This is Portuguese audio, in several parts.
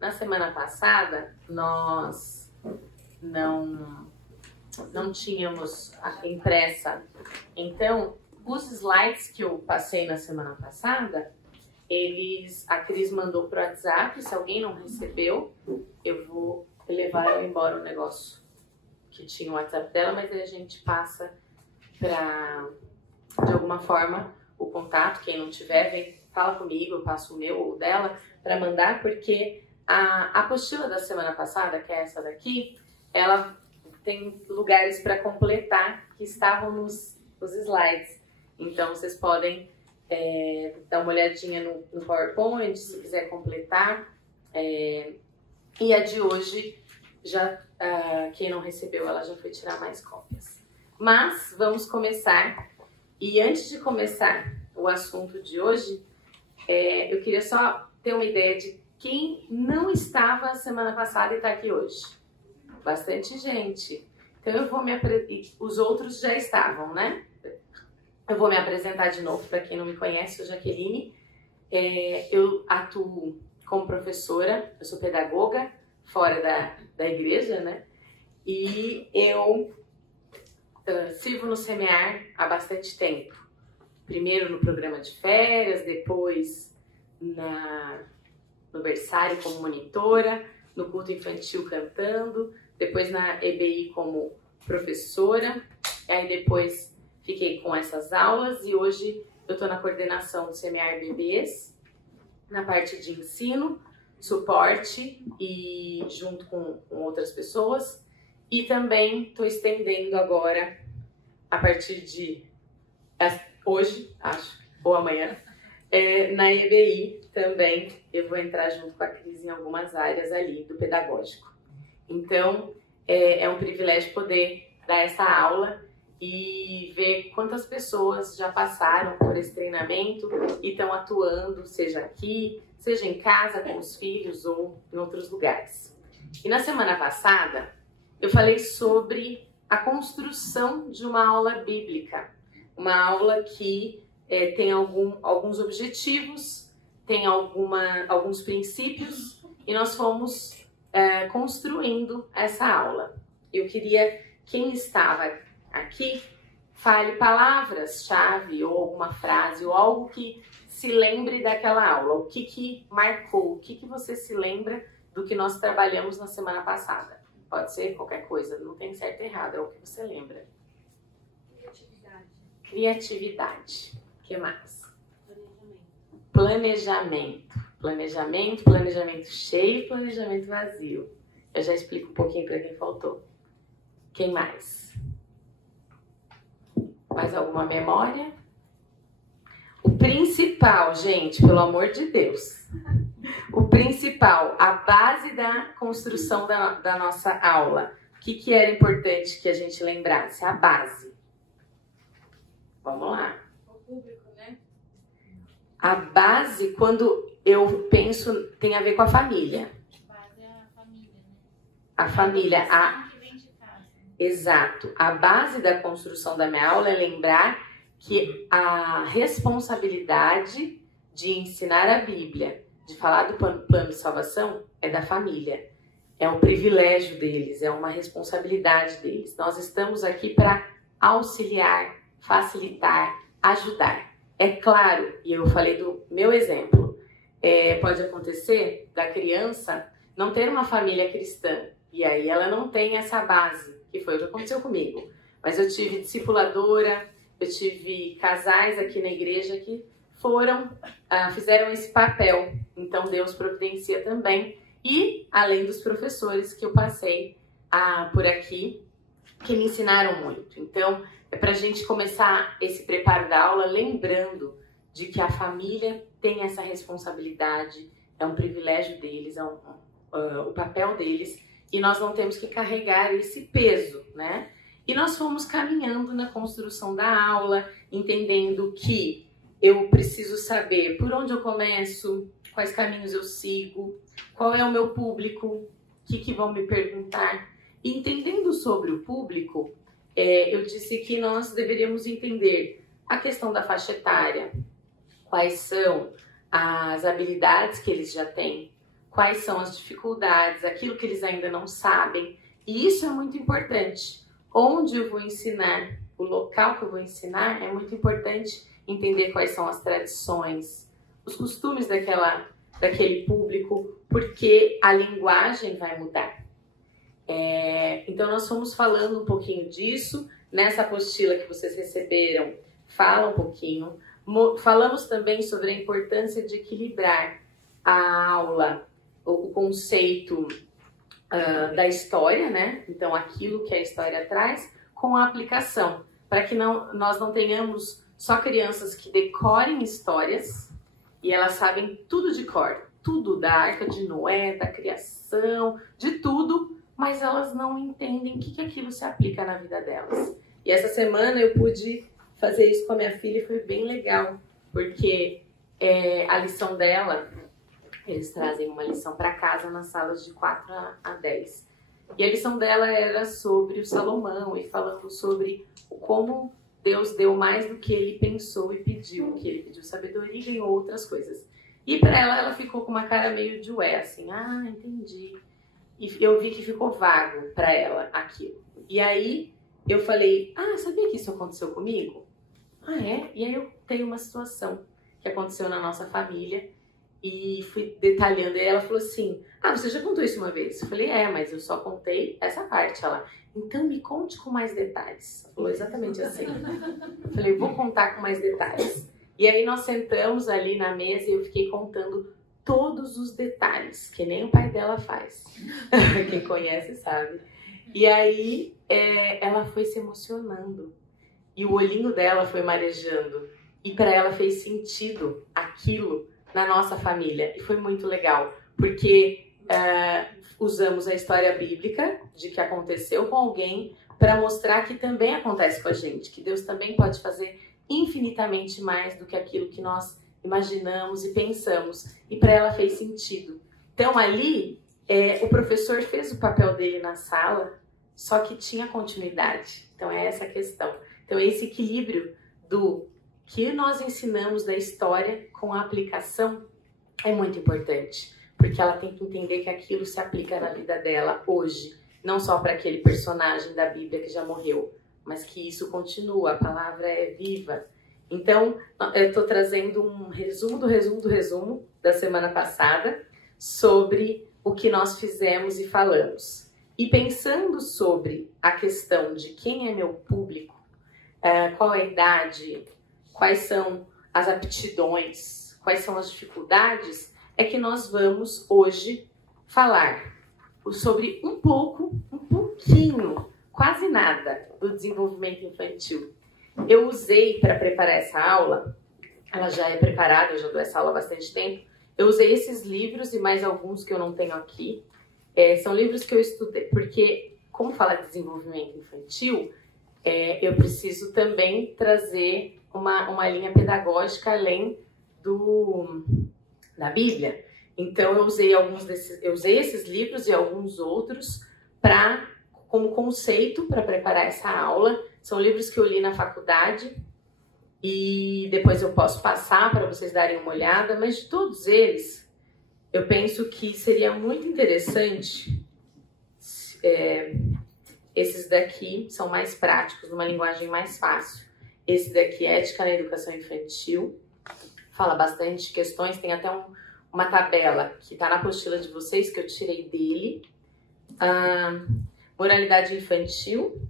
na semana passada nós não tínhamos a impressa. Então, os slides que eu passei na semana passada, a Cris mandou pro WhatsApp. Se alguém não recebeu, eu vou levar embora o negócio que tinha o WhatsApp dela, mas aí a gente passa para, de alguma forma, o contato. Quem não tiver, vem, fala comigo, eu passo o meu ou dela para mandar, porque a apostila da semana passada, que é essa daqui, ela tem lugares para completar que estavam nos slides. Então, vocês podem dar uma olhadinha no PowerPoint, se quiser completar. E a de hoje, quem não recebeu, ela já foi tirar mais cópias. Mas vamos começar. E antes de começar o assunto de hoje, eu queria só ter uma ideia de quem não estava semana passada e está aqui hoje. Bastante gente. Então eu vou me apresentar. Os outros já estavam, né? Eu vou me apresentar de novo para quem não me conhece. Eu sou Jaqueline. Eu atuo como professora, eu sou pedagoga fora da igreja, né? E eu sirvo no Semear há bastante tempo. Primeiro no programa de férias, depois no berçário como monitora, no culto infantil cantando, depois na EBI como professora, aí depois fiquei com essas aulas e hoje eu estou na coordenação do Semear Bebês, na parte de ensino, suporte e junto com outras pessoas, e também estou estendendo agora, a partir de hoje, acho, ou amanhã, na EBI também eu vou entrar junto com a Cris em algumas áreas ali do pedagógico. Então, é um privilégio poder dar essa aula e ver quantas pessoas já passaram por esse treinamento e estão atuando, seja aqui, seja em casa com os filhos ou em outros lugares. E na semana passada, eu falei sobre a construção de uma aula bíblica, uma aula que tem alguns objetivos, tem alguns princípios, e nós fomos construindo essa aula. Eu queria, quem estava aqui, fale palavras-chave ou alguma frase ou algo que se lembre daquela aula. O que marcou, o que você se lembra do que nós trabalhamos na semana passada. Pode ser qualquer coisa, não tem certo e errado, é o que você lembra. Criatividade. O que mais? Planejamento cheio e planejamento vazio. Eu já explico um pouquinho para quem faltou. Quem mais? Mais alguma memória? O principal, gente, pelo amor de Deus. O principal, a base da construção da nossa aula. O que era importante que a gente lembrasse? A base. Vamos lá. O público, né? A base, quando eu penso, tem a ver com a família. A base é a família, né? A família. Que vem de casa. Exato. A base da construção da minha aula é lembrar que a responsabilidade de ensinar a Bíblia, de falar do plano de salvação, é da família. É um privilégio deles, é uma responsabilidade deles. Nós estamos aqui para auxiliar, facilitar, ajudar. É claro, e eu falei do meu exemplo, pode acontecer da criança não ter uma família cristã, e aí ela não tem essa base, que foi o que aconteceu comigo. Mas eu tive discipuladora, eu tive casais aqui na igreja que fizeram esse papel. Então Deus providencia também. E além dos professores que eu passei por aqui, que me ensinaram muito. Então, é para a gente começar esse preparo da aula lembrando de que a família tem essa responsabilidade, é um privilégio deles, o papel deles, e nós não temos que carregar esse peso, né? E nós fomos caminhando na construção da aula, entendendo que eu preciso saber por onde eu começo, quais caminhos eu sigo, qual é o meu público, o que vão me perguntar. E entendendo sobre o público, eu disse que nós deveríamos entender a questão da faixa etária, quais são as habilidades que eles já têm, quais são as dificuldades, aquilo que eles ainda não sabem. E isso é muito importante. Onde eu vou ensinar, o local que eu vou ensinar, é muito importante entender quais são as tradições, os costumes daquele público, porque a linguagem vai mudar. Então nós fomos falando um pouquinho disso, nessa apostila que vocês receberam, fala um pouquinho. Falamos também sobre a importância de equilibrar a aula, o conceito da história, né? Então aquilo que a história traz, com a aplicação, para que nós não tenhamos só crianças que decorem histórias e elas sabem tudo de cor, tudo da Arca de Noé, da criação, de tudo, mas elas não entendem o que aquilo se aplica na vida delas. E essa semana eu pude fazer isso com a minha filha e foi bem legal, porque a lição dela, eles trazem uma lição para casa nas salas de 4 a 10. E a lição dela era sobre o Salomão e falando sobre como Deus deu mais do que ele pensou e pediu, que ele pediu sabedoria e ganhou outras coisas. E para ela ficou com uma cara meio de ué, assim, entendi. E eu vi que ficou vago para ela aquilo. E aí eu falei, sabia que isso aconteceu comigo? É? E aí eu tenho uma situação que aconteceu na nossa família e fui detalhando. E ela falou assim, você já contou isso uma vez? Eu falei, mas eu só contei essa parte. Ela, então me conte com mais detalhes. Ela falou exatamente assim. Eu falei, vou contar com mais detalhes. E aí nós sentamos ali na mesa e eu fiquei contando todos os detalhes, que nem o pai dela faz. Quem conhece sabe. E aí ela foi se emocionando. E o olhinho dela foi marejando. E para ela fez sentido aquilo na nossa família. E foi muito legal, porque usamos a história bíblica de que aconteceu com alguém para mostrar que também acontece com a gente, que Deus também pode fazer infinitamente mais do que aquilo que nós imaginamos e pensamos. E para ela fez sentido. Então ali, o professor fez o papel dele na sala, só que tinha continuidade. Então é essa a questão. Então esse equilíbrio do que nós ensinamos da história com a aplicação é muito importante, porque ela tem que entender que aquilo se aplica na vida dela hoje, não só para aquele personagem da Bíblia que já morreu, mas que isso continua, a palavra é viva. Então, eu estou trazendo um resumo do resumo do resumo da semana passada sobre o que nós fizemos e falamos. E pensando sobre a questão de quem é meu público, qual é a idade, quais são as aptidões, quais são as dificuldades, é que nós vamos hoje falar sobre um pouquinho, quase nada, do desenvolvimento infantil. Eu usei para preparar essa aula, ela já é preparada, eu já dou essa aula há bastante tempo, eu usei esses livros e mais alguns que eu não tenho aqui. São livros que eu estudei, porque como falar de desenvolvimento infantil, eu preciso também trazer uma linha pedagógica além da Bíblia. Então eu usei esses livros e alguns outros como conceito para preparar essa aula. São livros que eu li na faculdade e depois eu posso passar para vocês darem uma olhada, mas de todos eles eu penso que seria muito interessante. Esses daqui são mais práticos, numa linguagem mais fácil. Esse daqui é Ética na Educação Infantil, fala bastante de questões, tem até uma tabela que está na apostila de vocês, que eu tirei dele. Moralidade Infantil,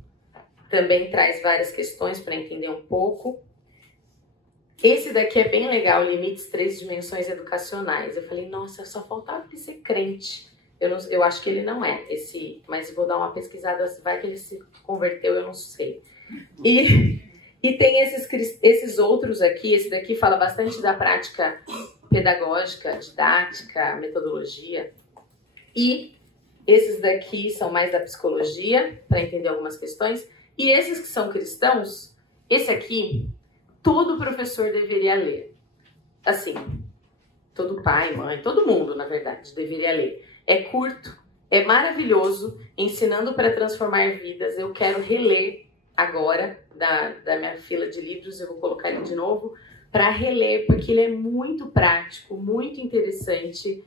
também traz várias questões para entender um pouco. Esse daqui é bem legal, Limites, 3 Dimensões Educacionais. Eu falei, nossa, só faltava ele ser crente. Eu acho que ele não é, mas vou dar uma pesquisada, vai que ele se converteu, eu não sei. E tem esses outros aqui, esse daqui fala bastante da prática pedagógica, didática, metodologia. E esses daqui são mais da psicologia, para entender algumas questões. E esses que são cristãos, esse aqui, todo professor deveria ler. Assim, todo pai, mãe, todo mundo, na verdade, deveria ler. É curto, é maravilhoso, ensinando para transformar vidas. Eu quero reler agora, da minha fila de livros, eu vou colocar ele de novo, para reler, porque ele é muito prático, muito interessante.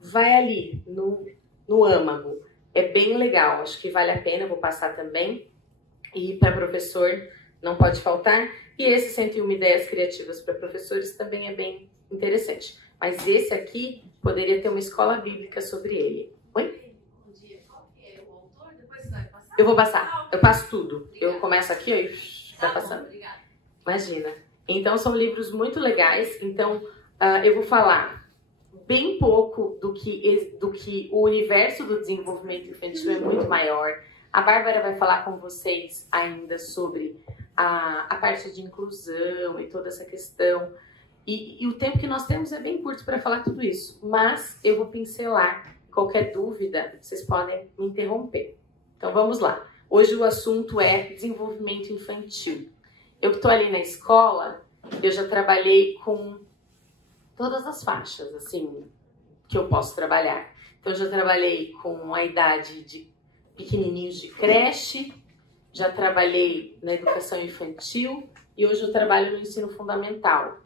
vai ali no âmago. É bem legal, acho que vale a pena, vou passar também. E para professor não pode faltar. E esse 101 ideias criativas para professores também é bem interessante. Mas esse aqui poderia ter uma escola bíblica sobre ele. Oi? Qual que é o autor? Depois você vai passar? Eu vou passar, eu passo tudo. Eu começo aqui ó, e vai passando. Obrigada. Imagina. Então são livros muito legais. Então eu vou falar bem pouco do que o universo do desenvolvimento infantil é muito maior. A Bárbara vai falar com vocês ainda sobre a parte de inclusão e toda essa questão. E o tempo que nós temos é bem curto para falar tudo isso. Mas eu vou pincelar. Qualquer dúvida, vocês podem me interromper. Então vamos lá. Hoje o assunto é desenvolvimento infantil. Eu que estou ali na escola, eu já trabalhei com todas as faixas, assim, que eu posso trabalhar. Então, eu já trabalhei com a idade de pequenininhos de creche, já trabalhei na educação infantil e hoje eu trabalho no ensino fundamental.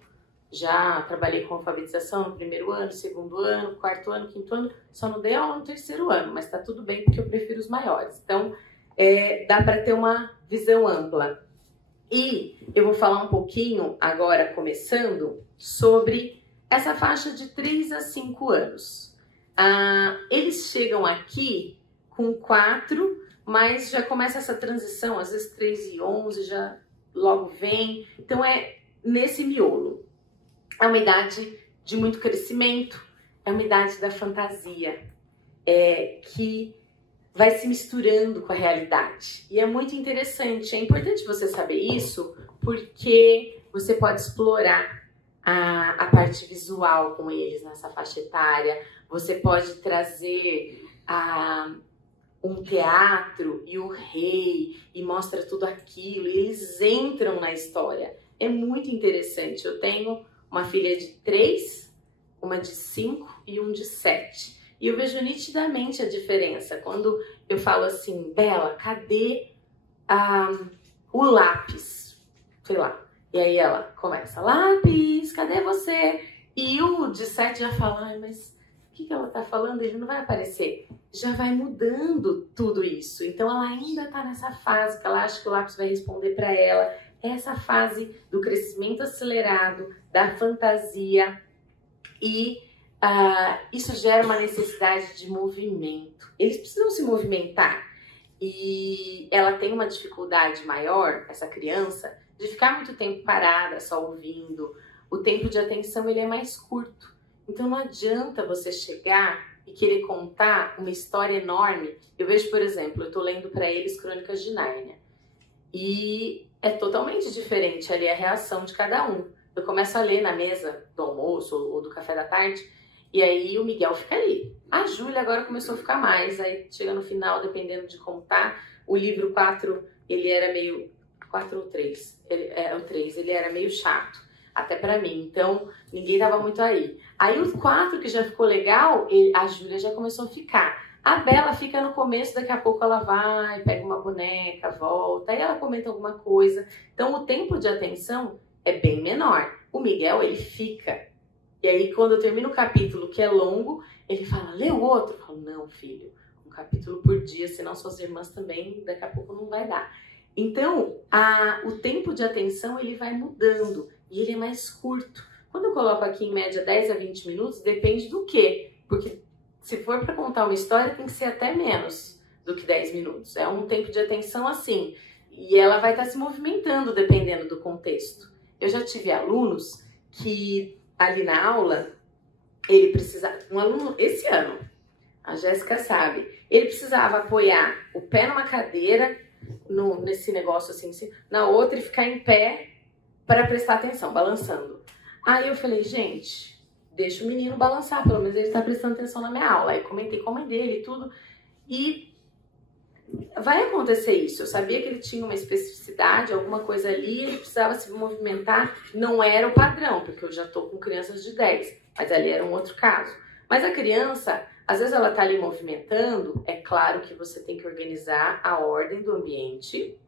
Já trabalhei com alfabetização no primeiro ano, segundo ano, quarto ano, quinto ano, só não dei aula no terceiro ano, mas tá tudo bem porque eu prefiro os maiores. Então, dá para ter uma visão ampla. E eu vou falar um pouquinho, agora começando, sobre essa faixa de 3 a 5 anos. Eles chegam aqui com 4, mas já começa essa transição, às vezes 3 e 11 já logo vem. Então é nesse miolo. É uma idade de muito crescimento, é uma idade da fantasia, que vai se misturando com a realidade. E é muito interessante, é importante você saber isso, porque você pode explorar a parte visual com eles nessa faixa etária, você pode trazer um teatro e o rei, e mostra tudo aquilo, e eles entram na história. É muito interessante. Eu tenho uma filha de 3, uma de 5 e um de 7. E eu vejo nitidamente a diferença. Quando eu falo assim, Bela, cadê o lápis? Sei lá. E aí ela começa, lápis, cadê você? E o de 7 já fala, ai, mas o que ela tá falando? Ele não vai aparecer. Já vai mudando tudo isso. Então ela ainda tá nessa fase que ela acha que o lápis vai responder para ela. É essa fase do crescimento acelerado, da fantasia e isso gera uma necessidade de movimento. Eles precisam se movimentar e ela tem uma dificuldade maior, essa criança, de ficar muito tempo parada, só ouvindo. O tempo de atenção ele é mais curto. Então não adianta você chegar e querer contar uma história enorme. Eu vejo, por exemplo, eu estou lendo para eles Crônicas de Nárnia e é totalmente diferente ali a reação de cada um. Eu começo a ler na mesa do almoço ou do café da tarde e aí o Miguel fica ali. A Júlia agora começou a ficar mais, aí chega no final, dependendo de como tá. O livro 4, ele era meio... 4 ou 3? O 3, ele era meio chato, até pra mim. Então, ninguém tava muito aí. Aí o 4, que já ficou legal, a Júlia já começou a ficar. A Bela fica no começo, daqui a pouco ela vai, pega uma boneca, volta, aí ela comenta alguma coisa. Então, o tempo de atenção é bem menor. O Miguel, ele fica. E aí, quando eu termino o capítulo, que é longo, ele fala, lê o outro. Eu falo, não, filho, um capítulo por dia, senão suas irmãs também, daqui a pouco não vai dar. Então, o tempo de atenção, ele vai mudando e ele é mais curto. Quando eu coloco aqui, em média, 10 a 20 minutos, depende do quê? Porque se for para contar uma história, tem que ser até menos do que 10 minutos. É um tempo de atenção assim. E ela vai estar se movimentando dependendo do contexto. Eu já tive alunos que, ali na aula, ele precisava... Um aluno, esse ano, a Jéssica sabe, ele precisava apoiar o pé numa cadeira, nesse negócio assim, na outra, e ficar em pé para prestar atenção, balançando. Aí eu falei, gente, deixa o menino balançar, pelo menos ele está prestando atenção na minha aula. Aí comentei com a mãe dele e tudo, e vai acontecer isso. Eu sabia que ele tinha uma especificidade, alguma coisa ali, ele precisava se movimentar, não era o padrão, porque eu já tô com crianças de 10, mas ali era um outro caso. Mas a criança, às vezes ela tá ali movimentando, é claro que você tem que organizar a ordem do ambiente,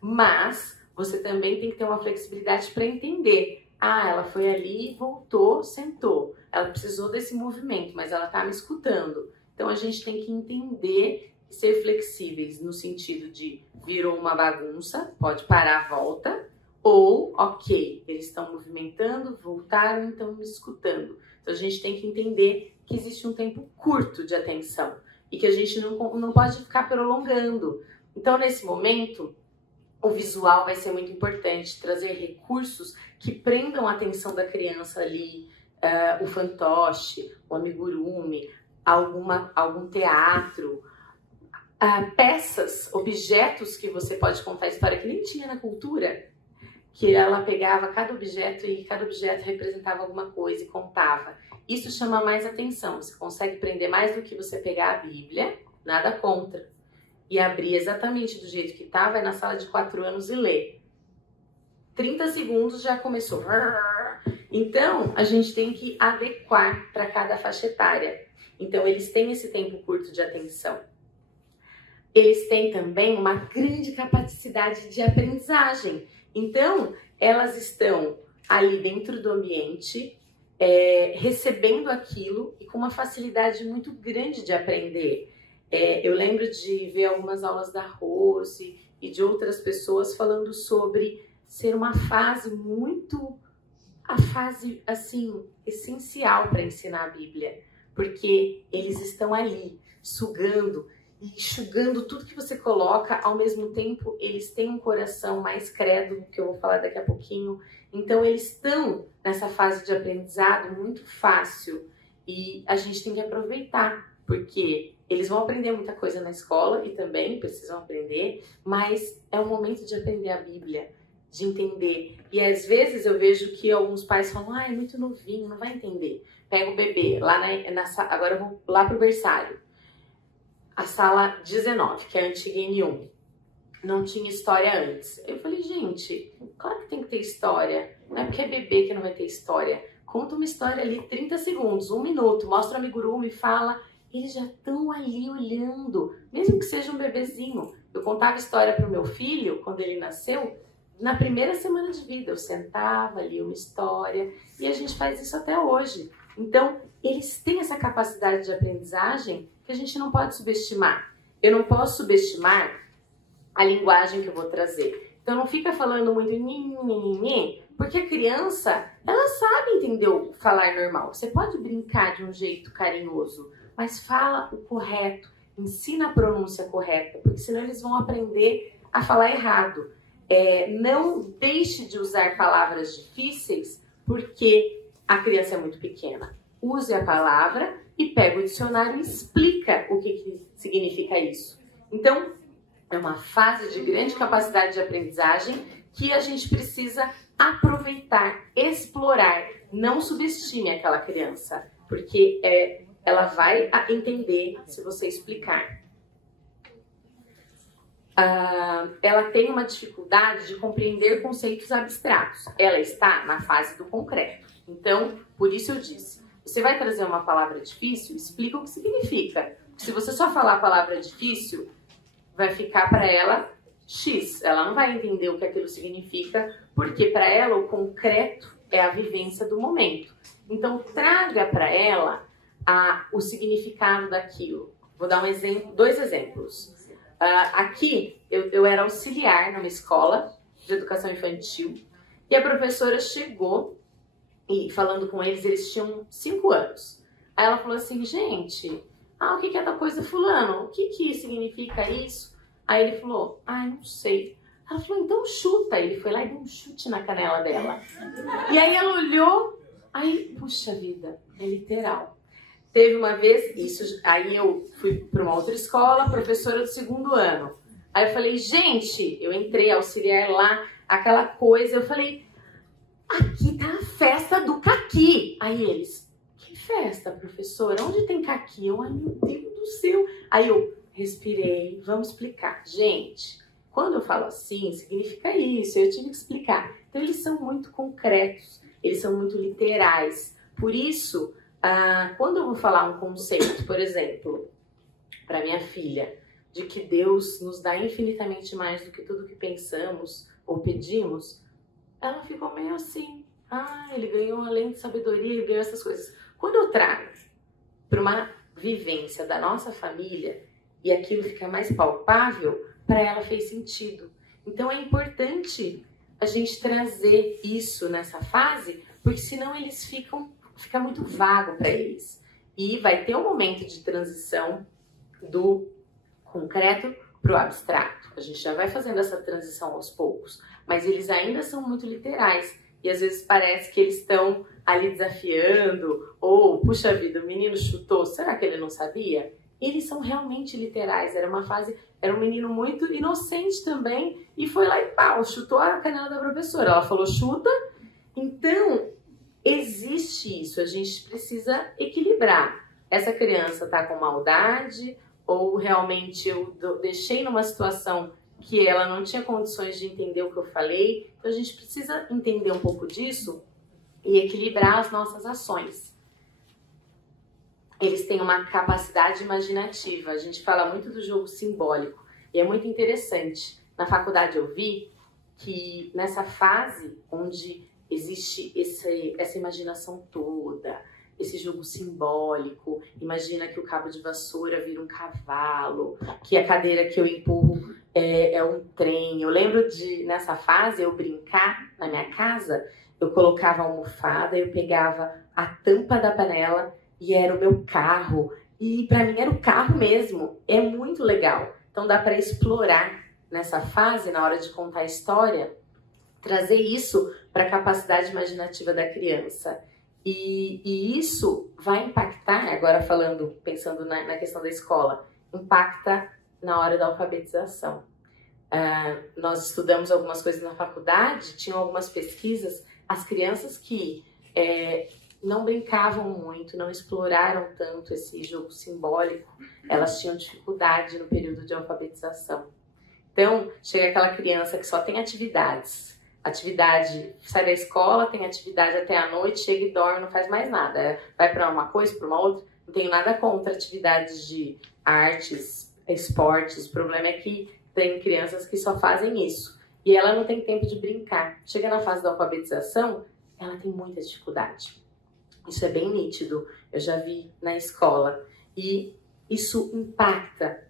mas você também tem que ter uma flexibilidade para entender. Ah, ela foi ali, voltou, sentou. ela precisou desse movimento, mas ela está me escutando. Então a gente tem que entender e ser flexíveis no sentido de virou uma bagunça, pode parar a volta, ou ok, eles estão movimentando, voltaram, então me escutando. Então a gente tem que entender que existe um tempo curto de atenção e que a gente não pode ficar prolongando. Então nesse momento, o visual vai ser muito importante, trazer recursos que prendam a atenção da criança ali, o fantoche, o amigurumi, algum teatro, peças, objetos que você pode contar história que nem tinha na cultura, que ela pegava cada objeto e cada objeto representava alguma coisa e contava. Isso chama mais atenção, você consegue prender mais do que você pegar a Bíblia, nada contra, e abrir exatamente do jeito que está, vai na sala de 4 anos e ler. 30 segundos já começou. Então, a gente tem que adequar para cada faixa etária. Então, eles têm esse tempo curto de atenção. Eles têm também uma grande capacidade de aprendizagem. Então, elas estão ali dentro do ambiente, recebendo aquilo e com uma facilidade muito grande de aprender. Eu lembro de ver algumas aulas da Rose e de outras pessoas falando sobre ser uma fase a fase assim essencial para ensinar a Bíblia, porque eles estão ali sugando e enxugando tudo que você coloca, ao mesmo tempo eles têm um coração mais crédulo, que eu vou falar daqui a pouquinho. Então eles estão nessa fase de aprendizado muito fácil e a gente tem que aproveitar, porque eles vão aprender muita coisa na escola e também precisam aprender, mas é o momento de aprender a Bíblia, de entender. E às vezes eu vejo que alguns pais falam, é muito novinho, não vai entender. Pega o bebê, lá agora eu vou lá pro berçário. A sala 19, que é a antiga N1. Não tinha história antes. Eu falei, gente, claro que tem que ter história. Não é porque é bebê que não vai ter história. Conta uma história ali, 30 segundos, 1 minuto. Mostra o amigurumi, fala. Eles já estão ali olhando, mesmo que seja um bebezinho. Eu contava história para o meu filho, quando ele nasceu, na primeira semana de vida. Eu sentava, lia uma história, e a gente faz isso até hoje. Então, eles têm essa capacidade de aprendizagem que a gente não pode subestimar. Eu não posso subestimar a linguagem que eu vou trazer. Então, não fica falando muito porque a criança, ela sabe entender o falar normal. Você pode brincar de um jeito carinhoso, mas fala o correto, ensina a pronúncia correta, porque senão eles vão aprender a falar errado. Não deixe de usar palavras difíceis porque a criança é muito pequena. Use a palavra e pega o dicionário e explica o que significa isso. Então, é uma fase de grande capacidade de aprendizagem que a gente precisa aproveitar, explorar. Não subestime aquela criança, porque ela vai entender se você explicar. Ela tem uma dificuldade de compreender conceitos abstratos. Ela está na fase do concreto. Então, por isso eu disse, você vai trazer uma palavra difícil, explica o que significa. Se você só falar a palavra difícil, vai ficar para ela X. Ela não vai entender o que aquilo significa, porque para ela o concreto é a vivência do momento. Então, traga para ela o significado daquilo. Vou dar dois exemplos. Aqui, eu era auxiliar numa escola de educação infantil e a professora chegou e falando com eles tinham 5 anos. Aí ela falou assim, gente, o que é tal coisa fulano? O que significa isso? Aí ele falou, não sei. Ela falou, então chuta. Ele foi lá e deu um chute na canela dela. E aí ela olhou, puxa vida, é literal. Teve uma vez, aí eu fui para uma outra escola, professora do 2º ano. Aí eu falei, gente, eu entrei auxiliar lá, aquela coisa, eu falei, aqui tá a festa do caqui. Aí eles, que festa, professora? Onde tem caqui? Ai, meu Deus do céu. Aí eu respirei, vamos explicar. Gente, quando eu falo assim, significa isso, eu tive que explicar. Então eles são muito concretos, eles são muito literais. Por isso, quando eu vou falar um conceito, por exemplo, para minha filha, de que Deus nos dá infinitamente mais do que tudo que pensamos ou pedimos, ela ficou meio assim, ele ganhou além de sabedoria, ele ganhou essas coisas. Quando eu trago para uma vivência da nossa família e aquilo fica mais palpável, para ela fez sentido. Então é importante a gente trazer isso nessa fase, porque senão eles fica muito vago para eles. E vai ter um momento de transição do concreto para o abstrato. A gente já vai fazendo essa transição aos poucos, mas eles ainda são muito literais. E às vezes parece que eles estão ali desafiando, ou, puxa vida, o menino chutou, será que ele não sabia? Eles são realmente literais. Era uma fase, era um menino muito inocente também, e foi lá e pau, chutou a canela da professora. Ela falou, chuta. Então, existe isso, a gente precisa equilibrar. Essa criança tá com maldade, ou realmente eu deixei numa situação que ela não tinha condições de entender o que eu falei. Então a gente precisa entender um pouco disso e equilibrar as nossas ações. Eles têm uma capacidade imaginativa. A gente fala muito do jogo simbólico e é muito interessante. Na faculdade eu vi que nessa fase onde existe essa imaginação toda, esse jogo simbólico, imagina que o cabo de vassoura vira um cavalo, que a cadeira que eu empurro é um trem. Eu lembro de, nessa fase, eu brincar na minha casa, eu colocava a almofada, eu pegava a tampa da panela e era o meu carro. E para mim era o carro mesmo. É muito legal. Então dá para explorar nessa fase, na hora de contar a história, trazer isso para a capacidade imaginativa da criança. E isso vai impactar, agora pensando na questão da escola, impacta na hora da alfabetização. Nós estudamos algumas coisas na faculdade, tinham algumas pesquisas, as crianças que não brincavam muito, não exploraram tanto esse jogo simbólico, elas tinham dificuldade no período de alfabetização. Então, chega aquela criança que só tem atividades, sai da escola, tem atividade até a noite, chega e dorme, não faz mais nada. Vai para uma coisa, para uma outra. Não tenho nada contra atividades de artes, esportes. O problema é que tem crianças que só fazem isso. E ela não tem tempo de brincar. Chega na fase da alfabetização, ela tem muita dificuldade. Isso é bem nítido. Eu já vi na escola. E isso impacta.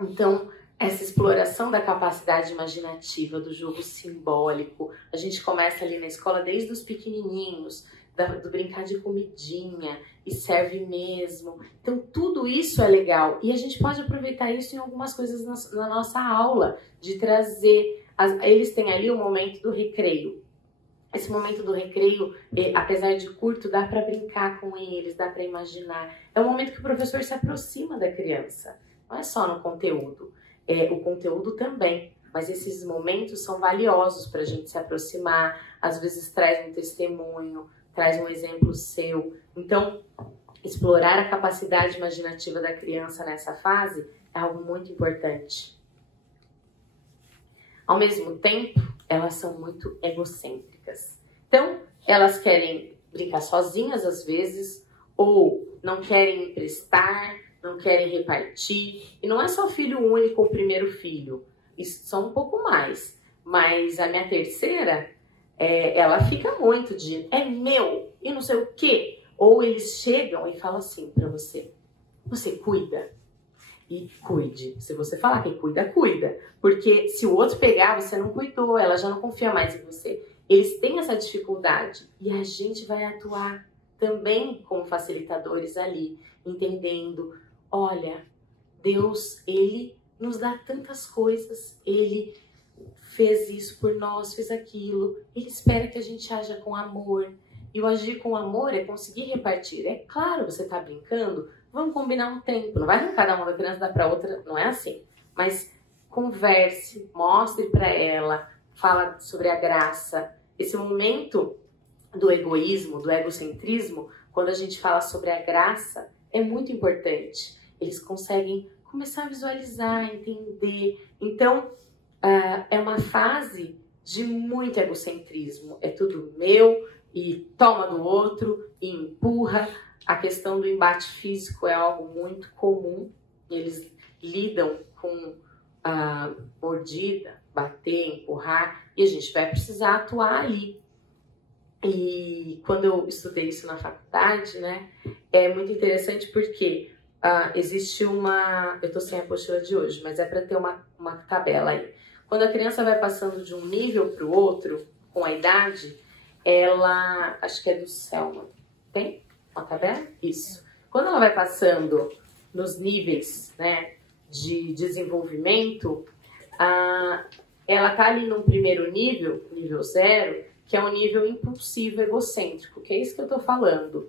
Então, essa exploração da capacidade imaginativa, do jogo simbólico, a gente começa ali na escola desde os pequenininhos, do brincar de comidinha, e serve mesmo. Então, tudo isso é legal. E a gente pode aproveitar isso em algumas coisas na nossa aula, de trazer... Eles têm ali o momento do recreio. Esse momento do recreio, apesar de curto, dá para brincar com eles, dá para imaginar. É o momento que o professor se aproxima da criança. Não é só no conteúdo. O conteúdo também, mas esses momentos são valiosos para a gente se aproximar, às vezes traz um testemunho, traz um exemplo seu. Então, explorar a capacidade imaginativa da criança nessa fase é algo muito importante. Ao mesmo tempo, elas são muito egocêntricas. Então, elas querem brincar sozinhas às vezes, ou não querem emprestar, não querem repartir. E não é só filho único ou primeiro filho. Isso são um pouco mais. Mas a minha terceira, ela fica muito de é meu e não sei o quê. Ou eles chegam e falam assim pra você: você cuida? E cuide. Se você falar que cuida, cuida. Porque se o outro pegar, você não cuidou, ela já não confia mais em você. Eles têm essa dificuldade. E a gente vai atuar também como facilitadores ali, entendendo... Olha, Deus, Ele nos dá tantas coisas, Ele fez isso por nós, fez aquilo, Ele espera que a gente haja com amor. E o agir com amor é conseguir repartir. É claro, você está brincando, vamos combinar um tempo, não vai arrancar da mão da criança, dar para outra, não é assim. Mas converse, mostre para ela, fala sobre a graça. Esse momento do egoísmo, do egocentrismo, quando a gente fala sobre a graça, é muito importante. Eles conseguem começar a visualizar, entender. Então, é uma fase de muito egocentrismo. É tudo meu e toma do outro e empurra. A questão do embate físico é algo muito comum. Eles lidam com mordida, bater, empurrar, e a gente vai precisar atuar ali. E quando eu estudei isso na faculdade, né, é muito interessante porque existe uma... Eu tô sem a apostila de hoje, mas é para ter uma tabela aí. Quando a criança vai passando de um nível para o outro, com a idade, ela... Acho que é do Selma. Tem uma tabela? Isso. Quando ela vai passando nos níveis, né, de desenvolvimento, ela tá ali no primeiro nível, nível 0, que é um nível impulsivo egocêntrico, que é isso que eu tô falando.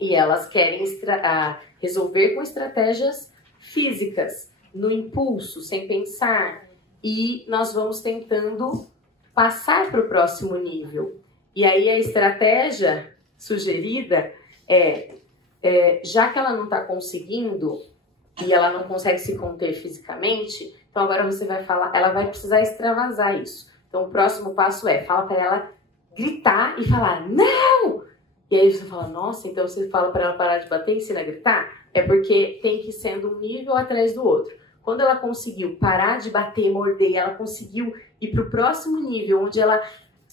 E elas querem resolver com estratégias físicas, no impulso, sem pensar. E nós vamos tentando passar para o próximo nível. E aí a estratégia sugerida já que ela não está conseguindo e ela não consegue se conter fisicamente, então agora você vai falar, ela vai precisar extravasar isso. Então o próximo passo fala para ela gritar e falar, não! E aí você fala, nossa, então você fala para ela parar de bater e ensina a gritar? É porque tem que ir sendo um nível atrás do outro. Quando ela conseguiu parar de bater, morder, ela conseguiu ir para o próximo nível, onde ela...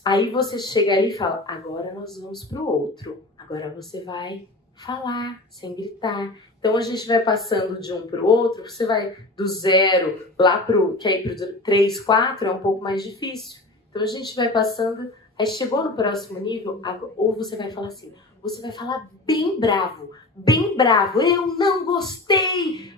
Aí você chega ali e fala, agora nós vamos para o outro. Agora você vai falar, sem gritar. Então a gente vai passando de um para o outro, você vai do 0 lá para o 3, 4, é um pouco mais difícil. Então a gente vai passando, aí chegou no próximo nível, ou você vai falar assim, você vai falar bem bravo, eu não gostei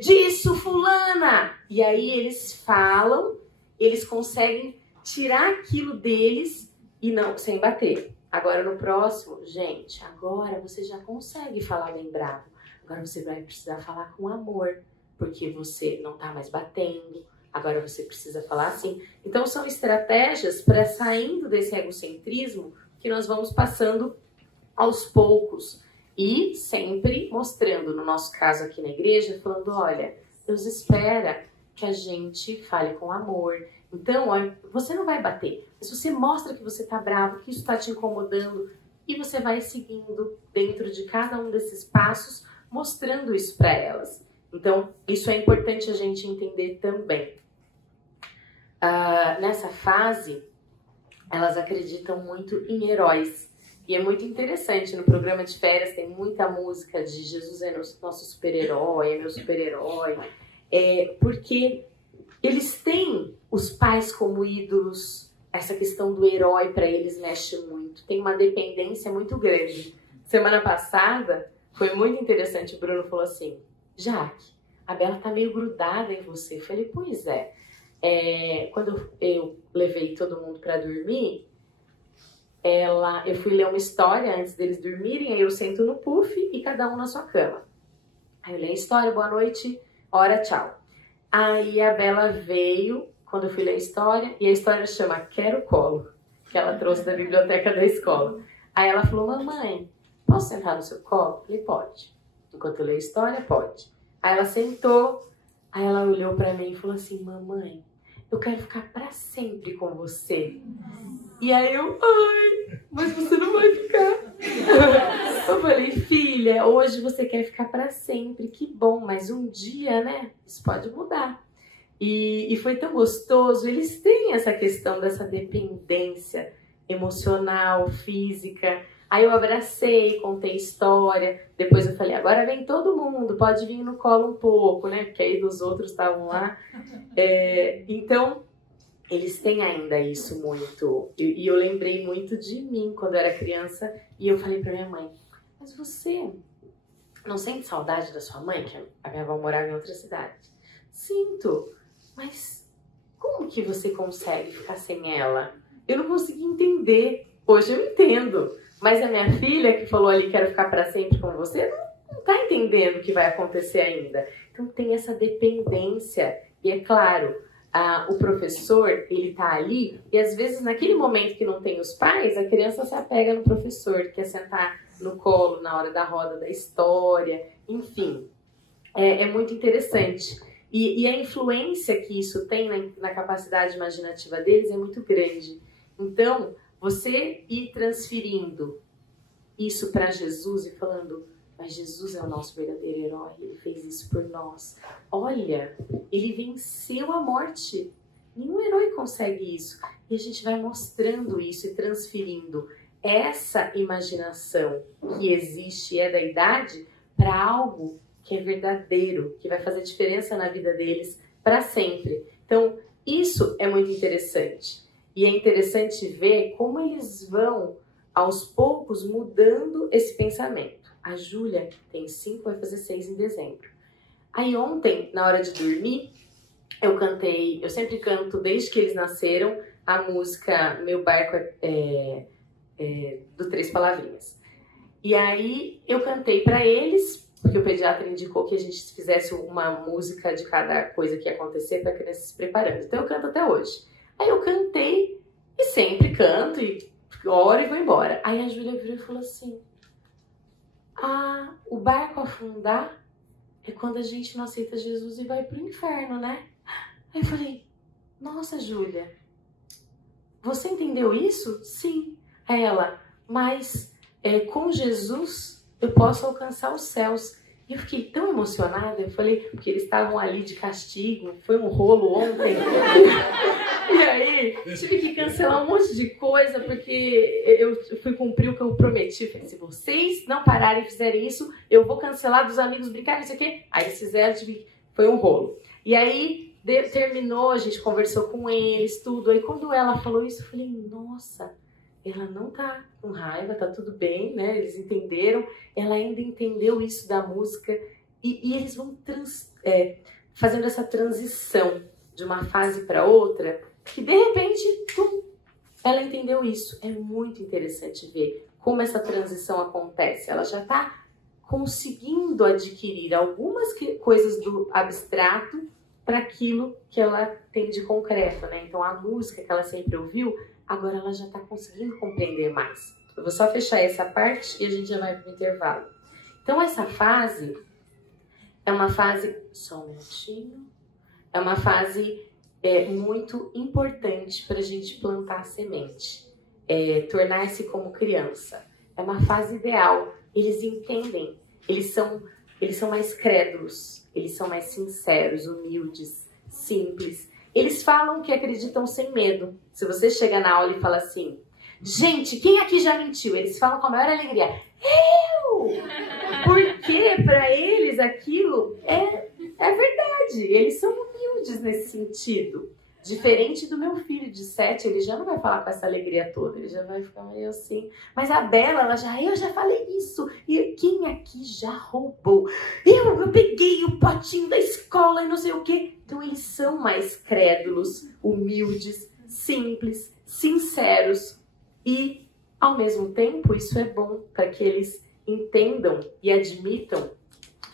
disso, fulana. E aí eles falam, eles conseguem tirar aquilo deles e não, sem bater. Agora no próximo, gente, agora você já consegue falar bem bravo. Agora você vai precisar falar com amor, porque você não tá mais batendo. Agora você precisa falar assim. Então são estratégias para saindo desse egocentrismo que nós vamos passando aos poucos. E sempre mostrando, no nosso caso aqui na igreja, falando, olha, Deus espera que a gente fale com amor. Então, você não vai bater, mas você mostra que você tá bravo, que isso tá te incomodando, e você vai seguindo dentro de cada um desses passos, mostrando isso para elas. Então, isso é importante a gente entender também. Nessa fase, elas acreditam muito em heróis. E é muito interessante, no programa de férias tem muita música de Jesus é nosso super-herói, é meu super-herói. Porque eles têm os pais como ídolos, essa questão do herói para eles mexe muito. Tem uma dependência muito grande. Semana passada foi muito interessante, o Bruno falou assim, Jaque, a Bela tá meio grudada em você. Eu falei, pois é. Quando eu levei todo mundo para dormir, eu fui ler uma história antes deles dormirem, aí eu sento no puff e cada um na sua cama. Aí eu leio a história, boa noite, hora, tchau. Aí a Bela veio, quando eu fui ler a história, e a história chama Quero Colo, que ela trouxe da biblioteca da escola. Aí ela falou, mamãe, posso sentar no seu colo? Eu falei, pode. Enquanto eu leio a história, pode. Aí ela sentou, aí ela olhou pra mim e falou assim, mamãe, eu quero ficar pra sempre com você. E aí ai, mas você não vai ficar. Eu falei, filha, hoje você quer ficar pra sempre, que bom, mas um dia, né, isso pode mudar. E foi tão gostoso, eles têm essa questão dessa dependência emocional, física. Aí eu abracei, contei história, depois eu falei, agora vem todo mundo, pode vir no colo um pouco, né, porque aí os outros estavam lá. Então, eles têm ainda isso muito. E eu lembrei muito de mim quando eu era criança e eu falei pra minha mãe, mas você não sente saudade da sua mãe? Que a minha avó morava em outra cidade. Sinto, mas como que você consegue ficar sem ela? Eu não consegui entender. Hoje eu entendo. Mas a minha filha que falou ali, quero ficar pra sempre com você, não tá entendendo o que vai acontecer ainda. Então tem essa dependência. E é claro, o professor, ele tá ali, e às vezes naquele momento que não tem os pais, a criança se apega no professor, quer sentar no colo na hora da roda da história, enfim, é muito interessante. E a influência que isso tem na capacidade imaginativa deles é muito grande. Então, você ir transferindo isso para Jesus e falando, mas Jesus é o nosso verdadeiro herói, ele fez isso por nós. Olha, ele venceu a morte. Nenhum herói consegue isso. E a gente vai mostrando isso e transferindo essa imaginação que existe e é da idade para algo que é verdadeiro, que vai fazer diferença na vida deles para sempre. Então, isso é muito interessante. E é interessante ver como eles vão, aos poucos, mudando esse pensamento. A Júlia tem 5, vai fazer 6 em dezembro. Aí ontem, na hora de dormir, eu cantei, eu sempre canto desde que eles nasceram, a música Meu Barco do Três Palavrinhas. E aí eu cantei para eles, porque o pediatra indicou que a gente fizesse uma música de cada coisa que ia acontecer para a criança se preparando. Então eu canto até hoje. Aí eu cantei e sempre canto e oro e vou embora. Aí a Júlia virou e falou assim: ah, o barco afundar é quando a gente não aceita Jesus e vai pro inferno, né? Aí eu falei: nossa, Júlia, você entendeu isso? Sim. Aí ela: mas com Jesus eu posso alcançar os céus. E eu fiquei tão emocionada, eu falei, porque eles estavam ali de castigo, foi um rolo ontem. E aí, tive que cancelar um monte de coisa, porque eu fui cumprir o que eu prometi. Eu falei, se vocês não pararem e fizerem isso, eu vou cancelar dos amigos brincarem, não sei o quê. Aí eles fizeram, foi um rolo. E aí, terminou, a gente conversou com eles, tudo. Aí quando ela falou isso, eu falei, nossa, ela não tá com raiva, tá tudo bem, né? Eles entenderam, ela ainda entendeu isso da música e eles vão fazendo essa transição de uma fase para outra, que de repente ela entendeu isso. É muito interessante ver como essa transição acontece. Ela já tá conseguindo adquirir algumas coisas do abstrato para aquilo que ela tem de concreto, né? Então a música que ela sempre ouviu, agora ela já está conseguindo compreender mais. Eu vou só fechar essa parte e a gente já vai para o intervalo. Então essa fase é uma fase... Só um minutinho. É uma fase muito importante para a gente plantar a semente. Tornar-se como criança. É uma fase ideal. Eles entendem. Eles são mais crédulos. Eles são mais sinceros, humildes, simples. Eles falam que acreditam sem medo. Se você chega na aula e fala assim, gente, quem aqui já mentiu? Eles falam com a maior alegria, eu! Porque para eles aquilo é verdade. Eles são humildes nesse sentido. Diferente do meu filho de 7, ele já não vai falar com essa alegria toda. Ele já vai ficar meio assim. Mas a Bela, eu já falei isso. E quem aqui já roubou? Eu peguei o potinho da escola e não sei o quê. Então eles são mais crédulos, humildes, simples, sinceros. E, ao mesmo tempo, isso é bom para que eles entendam e admitam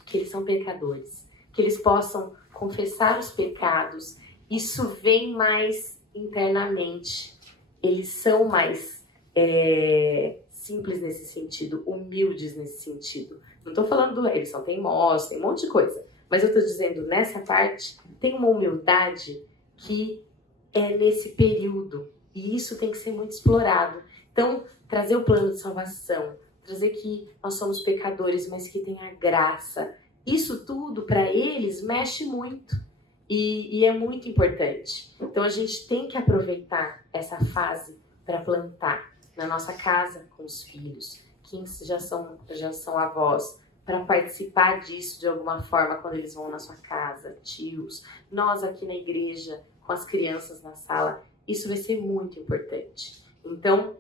que eles são pecadores. Que eles possam confessar os pecados. Isso vem mais internamente. Eles são mais simples nesse sentido, humildes nesse sentido. Não estou falando eles são teimosos, tem um monte de coisa. Mas eu estou dizendo, nessa parte, tem uma humildade que é nesse período. E isso tem que ser muito explorado. Então, trazer o plano de salvação, trazer que nós somos pecadores, mas que tem a graça. Isso tudo, para eles, mexe muito. E é muito importante. Então a gente tem que aproveitar essa fase para plantar na nossa casa com os filhos, que já são avós, para participar disso de alguma forma quando eles vão na sua casa, tios, nós aqui na igreja, com as crianças na sala, isso vai ser muito importante. Então,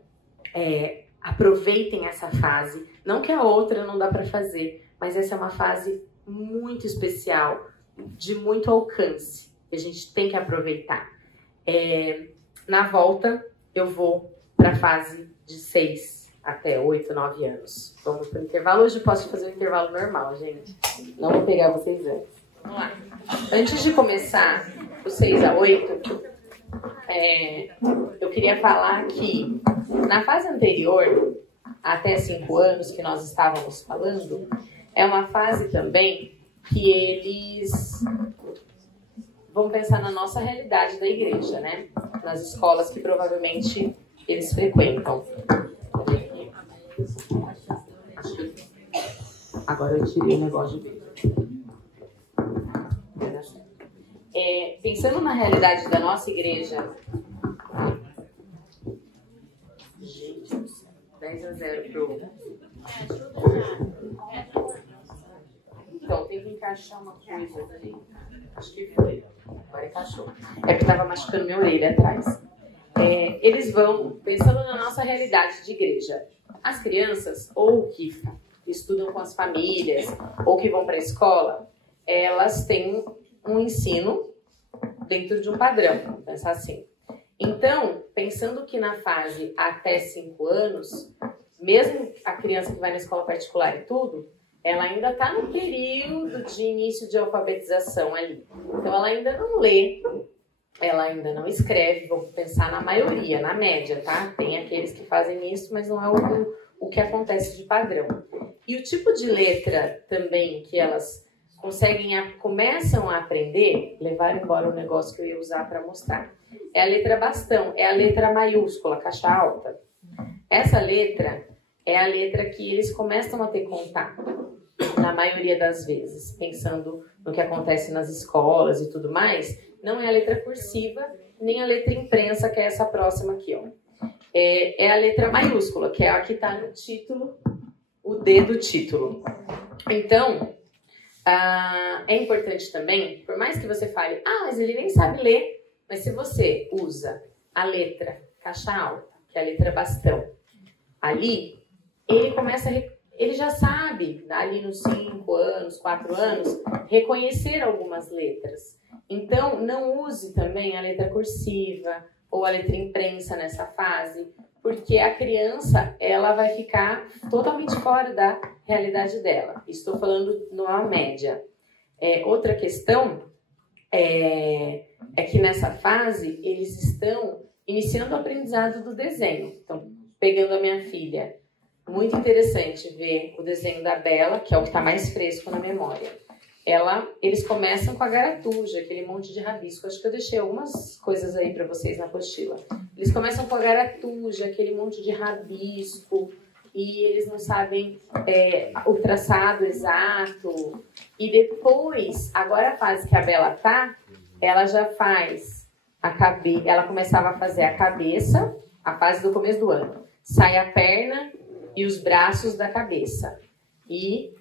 aproveitem essa fase, não que a outra não dá para fazer, mas essa é uma fase muito especial, de muito alcance, que a gente tem que aproveitar. Na volta, eu vou para a fase de 6 até 8, 9 anos. Vamos para o intervalo. Hoje eu posso fazer um intervalo normal, gente. Não vou pegar vocês antes. Vamos lá. Antes de começar o 6 a 8, eu queria falar que na fase anterior, até 5 anos que nós estávamos falando, é uma fase também que eles vão pensar na nossa realidade da igreja, né? Nas escolas que provavelmente eles frequentam. Agora eu tirei o negócio de ver. Pensando na realidade da nossa igreja... Gente do céu. 2-0 pro... Então, tem que encaixar uma coisa ali. Acho que foi. Agora encaixou. É porque tava machucando minha orelha atrás. Eles vão, pensando na nossa realidade de igreja, as crianças, ou que estudam com as famílias, ou que vão para a escola, elas têm um ensino dentro de um padrão, vamos pensar assim. Então, pensando que na fase até 5 anos, mesmo a criança que vai na escola particular e tudo, ela ainda está no período de início de alfabetização ali. Então, ela ainda não lê, ela ainda não escreve, vamos pensar na maioria, na média, tá? Tem aqueles que fazem isso, mas não é o que acontece de padrão. E o tipo de letra também que elas começam a aprender, levar embora o negócio que eu ia usar para mostrar, é a letra bastão, é a letra maiúscula, caixa alta. Essa letra é a letra que eles começam a ter contato, na maioria das vezes, pensando no que acontece nas escolas e tudo mais. Não é a letra cursiva, nem a letra imprensa, que é essa próxima aqui, ó. É a letra maiúscula, que é a que está no título, o D do título. Então, é importante também, por mais que você fale, mas ele nem sabe ler, mas se você usa a letra caixa alta, que é a letra bastão, ali, ele já sabe, ali nos 5 anos, 4 anos, reconhecer algumas letras. Então, não use também a letra cursiva ou a letra imprensa nessa fase, porque a criança, ela vai ficar totalmente fora da realidade dela. Estou falando numa média. Outra questão é que nessa fase, eles estão iniciando o aprendizado do desenho. Então, pegando a minha filha, muito interessante ver o desenho da Bela, que é o que está mais fresco na memória. Eles começam com a garatuja, aquele monte de rabisco. Acho que eu deixei algumas coisas aí para vocês na apostila. Eles começam com a garatuja, aquele monte de rabisco, e eles não sabem o traçado exato. E depois, agora a fase que a Bela tá, ela já faz ela começava a fazer a cabeça, a fase do começo do ano. Sai a perna e os braços da cabeça. E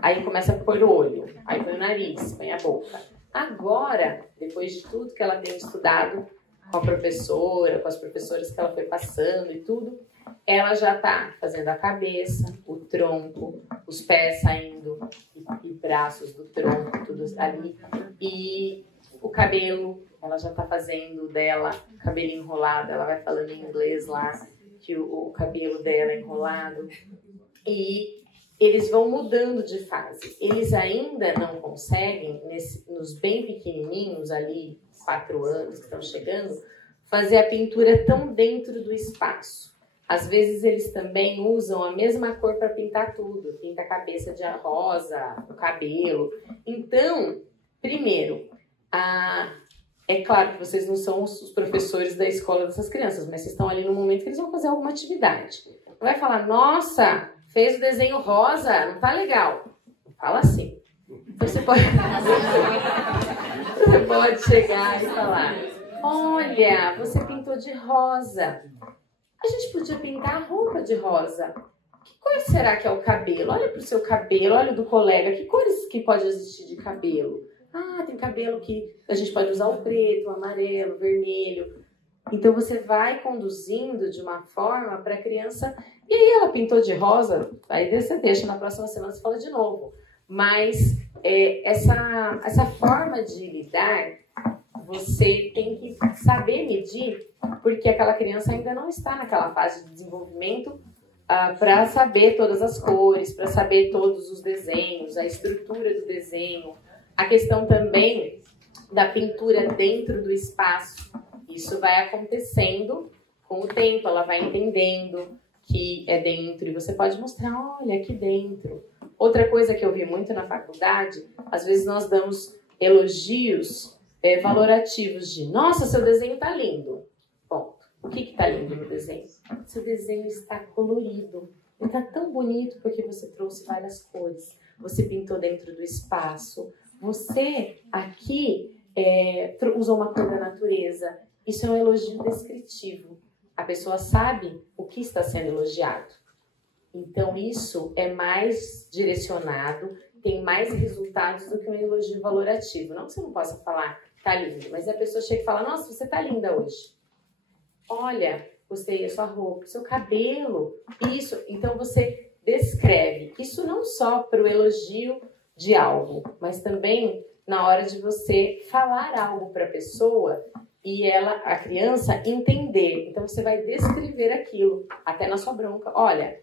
aí começa a pôr o olho, aí põe o nariz, põe a boca. Agora, depois de tudo que ela tem estudado com a professora, com as professoras que ela foi passando e tudo, ela já está fazendo a cabeça, o tronco, os pés saindo e braços do tronco, tudo ali. E o cabelo, ela já está fazendo dela, cabelo enrolado, ela vai falando em inglês lá, que o cabelo dela é enrolado. E eles vão mudando de fase. Eles ainda não conseguem, nos bem pequenininhos ali, 4 anos que estão chegando, fazer a pintura tão dentro do espaço. Às vezes eles também usam a mesma cor para pintar tudo. Pinta a cabeça de rosa, o cabelo. Então, primeiro, é claro que vocês não são os professores da escola dessas crianças, mas vocês estão ali no momento que eles vão fazer alguma atividade. Vai falar, nossa, fez o desenho rosa, não tá legal. Fala assim. Então você pode chegar e falar, olha, você pintou de rosa. A gente podia pintar a roupa de rosa. Que cor será que é o cabelo? Olha pro seu cabelo, olha o do colega. Que cores que pode existir de cabelo? Tem cabelo que a gente pode usar o preto, o amarelo, o vermelho. Então você vai conduzindo de uma forma para a criança. E aí ela pintou de rosa, aí você deixa, na próxima semana você fala de novo. Mas essa forma de lidar, você tem que saber medir, porque aquela criança ainda não está naquela fase de desenvolvimento para saber todas as cores, para saber todos os desenhos, a estrutura do desenho. A questão também da pintura dentro do espaço. Isso vai acontecendo com o tempo, ela vai entendendo que é dentro e você pode mostrar, olha, aqui dentro. Outra coisa que eu vi muito na faculdade, às vezes nós damos elogios valorativos de, nossa, seu desenho tá lindo. Ponto. O que tá lindo no desenho? Seu desenho está colorido. Ele tá tão bonito porque você trouxe várias cores. Você pintou dentro do espaço. Você aqui usou uma cor da natureza. Isso é um elogio descritivo. A pessoa sabe o que está sendo elogiado. Então, isso é mais direcionado, tem mais resultados do que um elogio valorativo. Não que você não possa falar, tá lindo, mas a pessoa chega e fala, nossa, você tá linda hoje. Olha, gostei da sua roupa, seu cabelo, isso. Então, você descreve. Isso não só para o elogio de algo, mas também na hora de você falar algo para a pessoa e a criança, entender. Então, você vai descrever aquilo, até na sua bronca. Olha,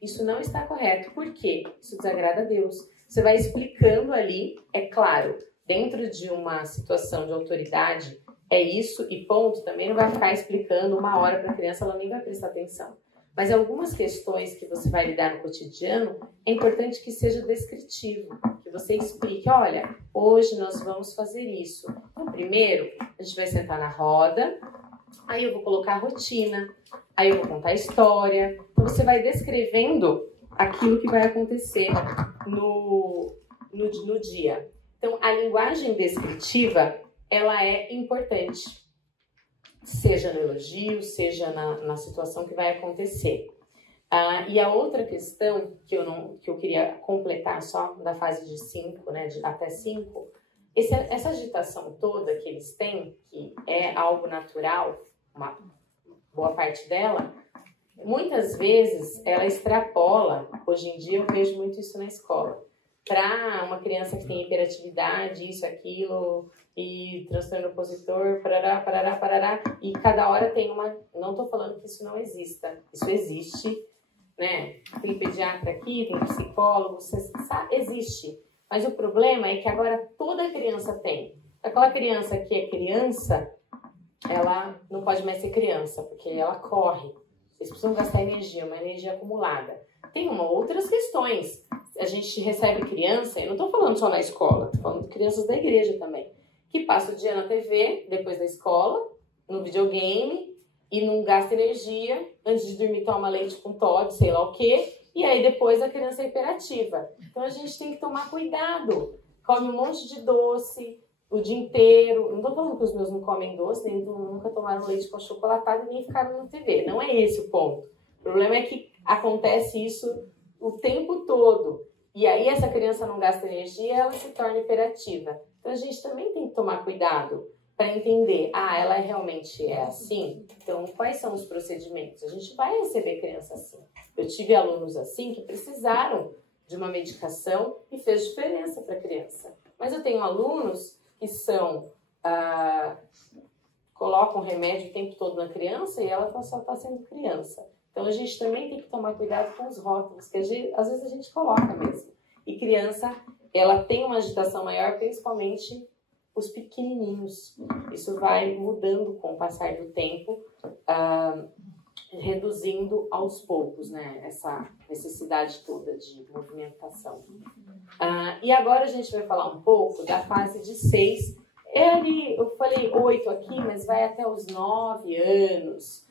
isso não está correto. Por quê? Isso desagrada a Deus. Você vai explicando ali, é claro, dentro de uma situação de autoridade, é isso e ponto. Também não vai ficar explicando 1 hora para a criança, ela nem vai prestar atenção. Mas algumas questões que você vai lidar no cotidiano, é importante que seja descritivo, que você explique, olha, hoje nós vamos fazer isso. Então, primeiro, a gente vai sentar na roda, aí eu vou colocar a rotina, aí eu vou contar a história. Então, você vai descrevendo aquilo que vai acontecer no dia. Então, a linguagem descritiva, ela é importante. Seja no elogio, seja na situação que vai acontecer. E a outra questão que eu queria completar só da fase de 5, né, até 5, essa agitação toda que eles têm, que é algo natural, uma boa parte dela, muitas vezes ela extrapola, hoje em dia eu vejo muito isso na escola, para uma criança que tem hiperatividade, isso, aquilo, e transtorno opositor, parará, parará, parará, e cada hora tem uma... Não estou falando que isso não exista, isso existe, né? Tem pediatra aqui, tem psicólogo, existe. Mas o problema é que agora toda criança tem. Aquela criança que é criança, ela não pode mais ser criança, porque ela corre. Eles precisam gastar energia, uma energia acumulada. Tem outras questões. A gente recebe criança, eu não estou falando só na escola, estou falando de crianças da igreja também, que passa o dia na TV, depois da escola, no videogame, e não gasta energia, antes de dormir toma leite com Toddy, sei lá o quê, e aí depois a criança é hiperativa. Então a gente tem que tomar cuidado. Come um monte de doce o dia inteiro. Não estou falando que os meus não comem doce, nem nunca tomaram leite com achocolatado e nem ficaram na TV. Não é esse o ponto. O problema é que acontece isso o tempo todo. E aí essa criança não gasta energia, ela se torna hiperativa. Então a gente também tem que tomar cuidado para entender, ela realmente é assim? Então quais são os procedimentos? A gente vai receber criança assim. Eu tive alunos assim que precisaram de uma medicação e fez diferença para a criança. Mas eu tenho alunos que colocam remédio o tempo todo na criança e ela só está sendo criança. Então, a gente também tem que tomar cuidado com os rótulos, que às vezes a gente coloca mesmo. E criança, ela tem uma agitação maior, principalmente os pequenininhos. Isso vai mudando com o passar do tempo, reduzindo aos poucos, né, essa necessidade toda de movimentação. E agora a gente vai falar um pouco da fase de 6. Eu falei 8 aqui, mas vai até os 9 anos.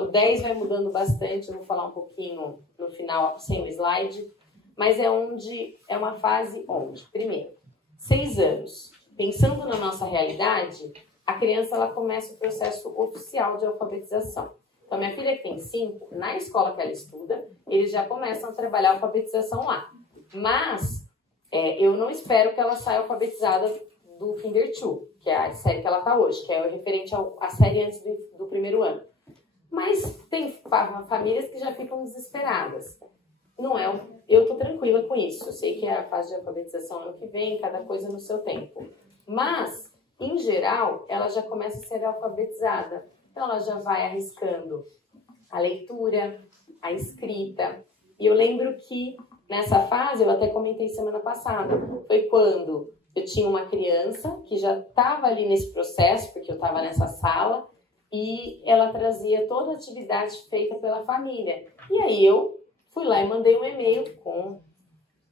O 10 vai mudando bastante, eu vou falar um pouquinho no final, sem o slide, mas é uma fase onde, primeiro, 6 anos, pensando na nossa realidade, a criança ela começa o processo oficial de alfabetização. Então, minha filha que tem 5, na escola que ela estuda, eles já começam a trabalhar a alfabetização lá. Mas, eu não espero que ela saia alfabetizada do Kinder 2, que é a série que ela está hoje, que é referente à série antes do primeiro ano. Mas tem famílias que já ficam desesperadas. Eu estou tranquila com isso. Eu sei que é a fase de alfabetização ano que vem, cada coisa no seu tempo. Mas, em geral, ela já começa a ser alfabetizada. Então, ela já vai arriscando a leitura, a escrita. E eu lembro que nessa fase, eu até comentei semana passada, foi quando eu tinha uma criança que já estava ali nesse processo, porque eu estava nessa sala, e ela trazia toda a atividade feita pela família. E aí eu fui lá e mandei um e-mail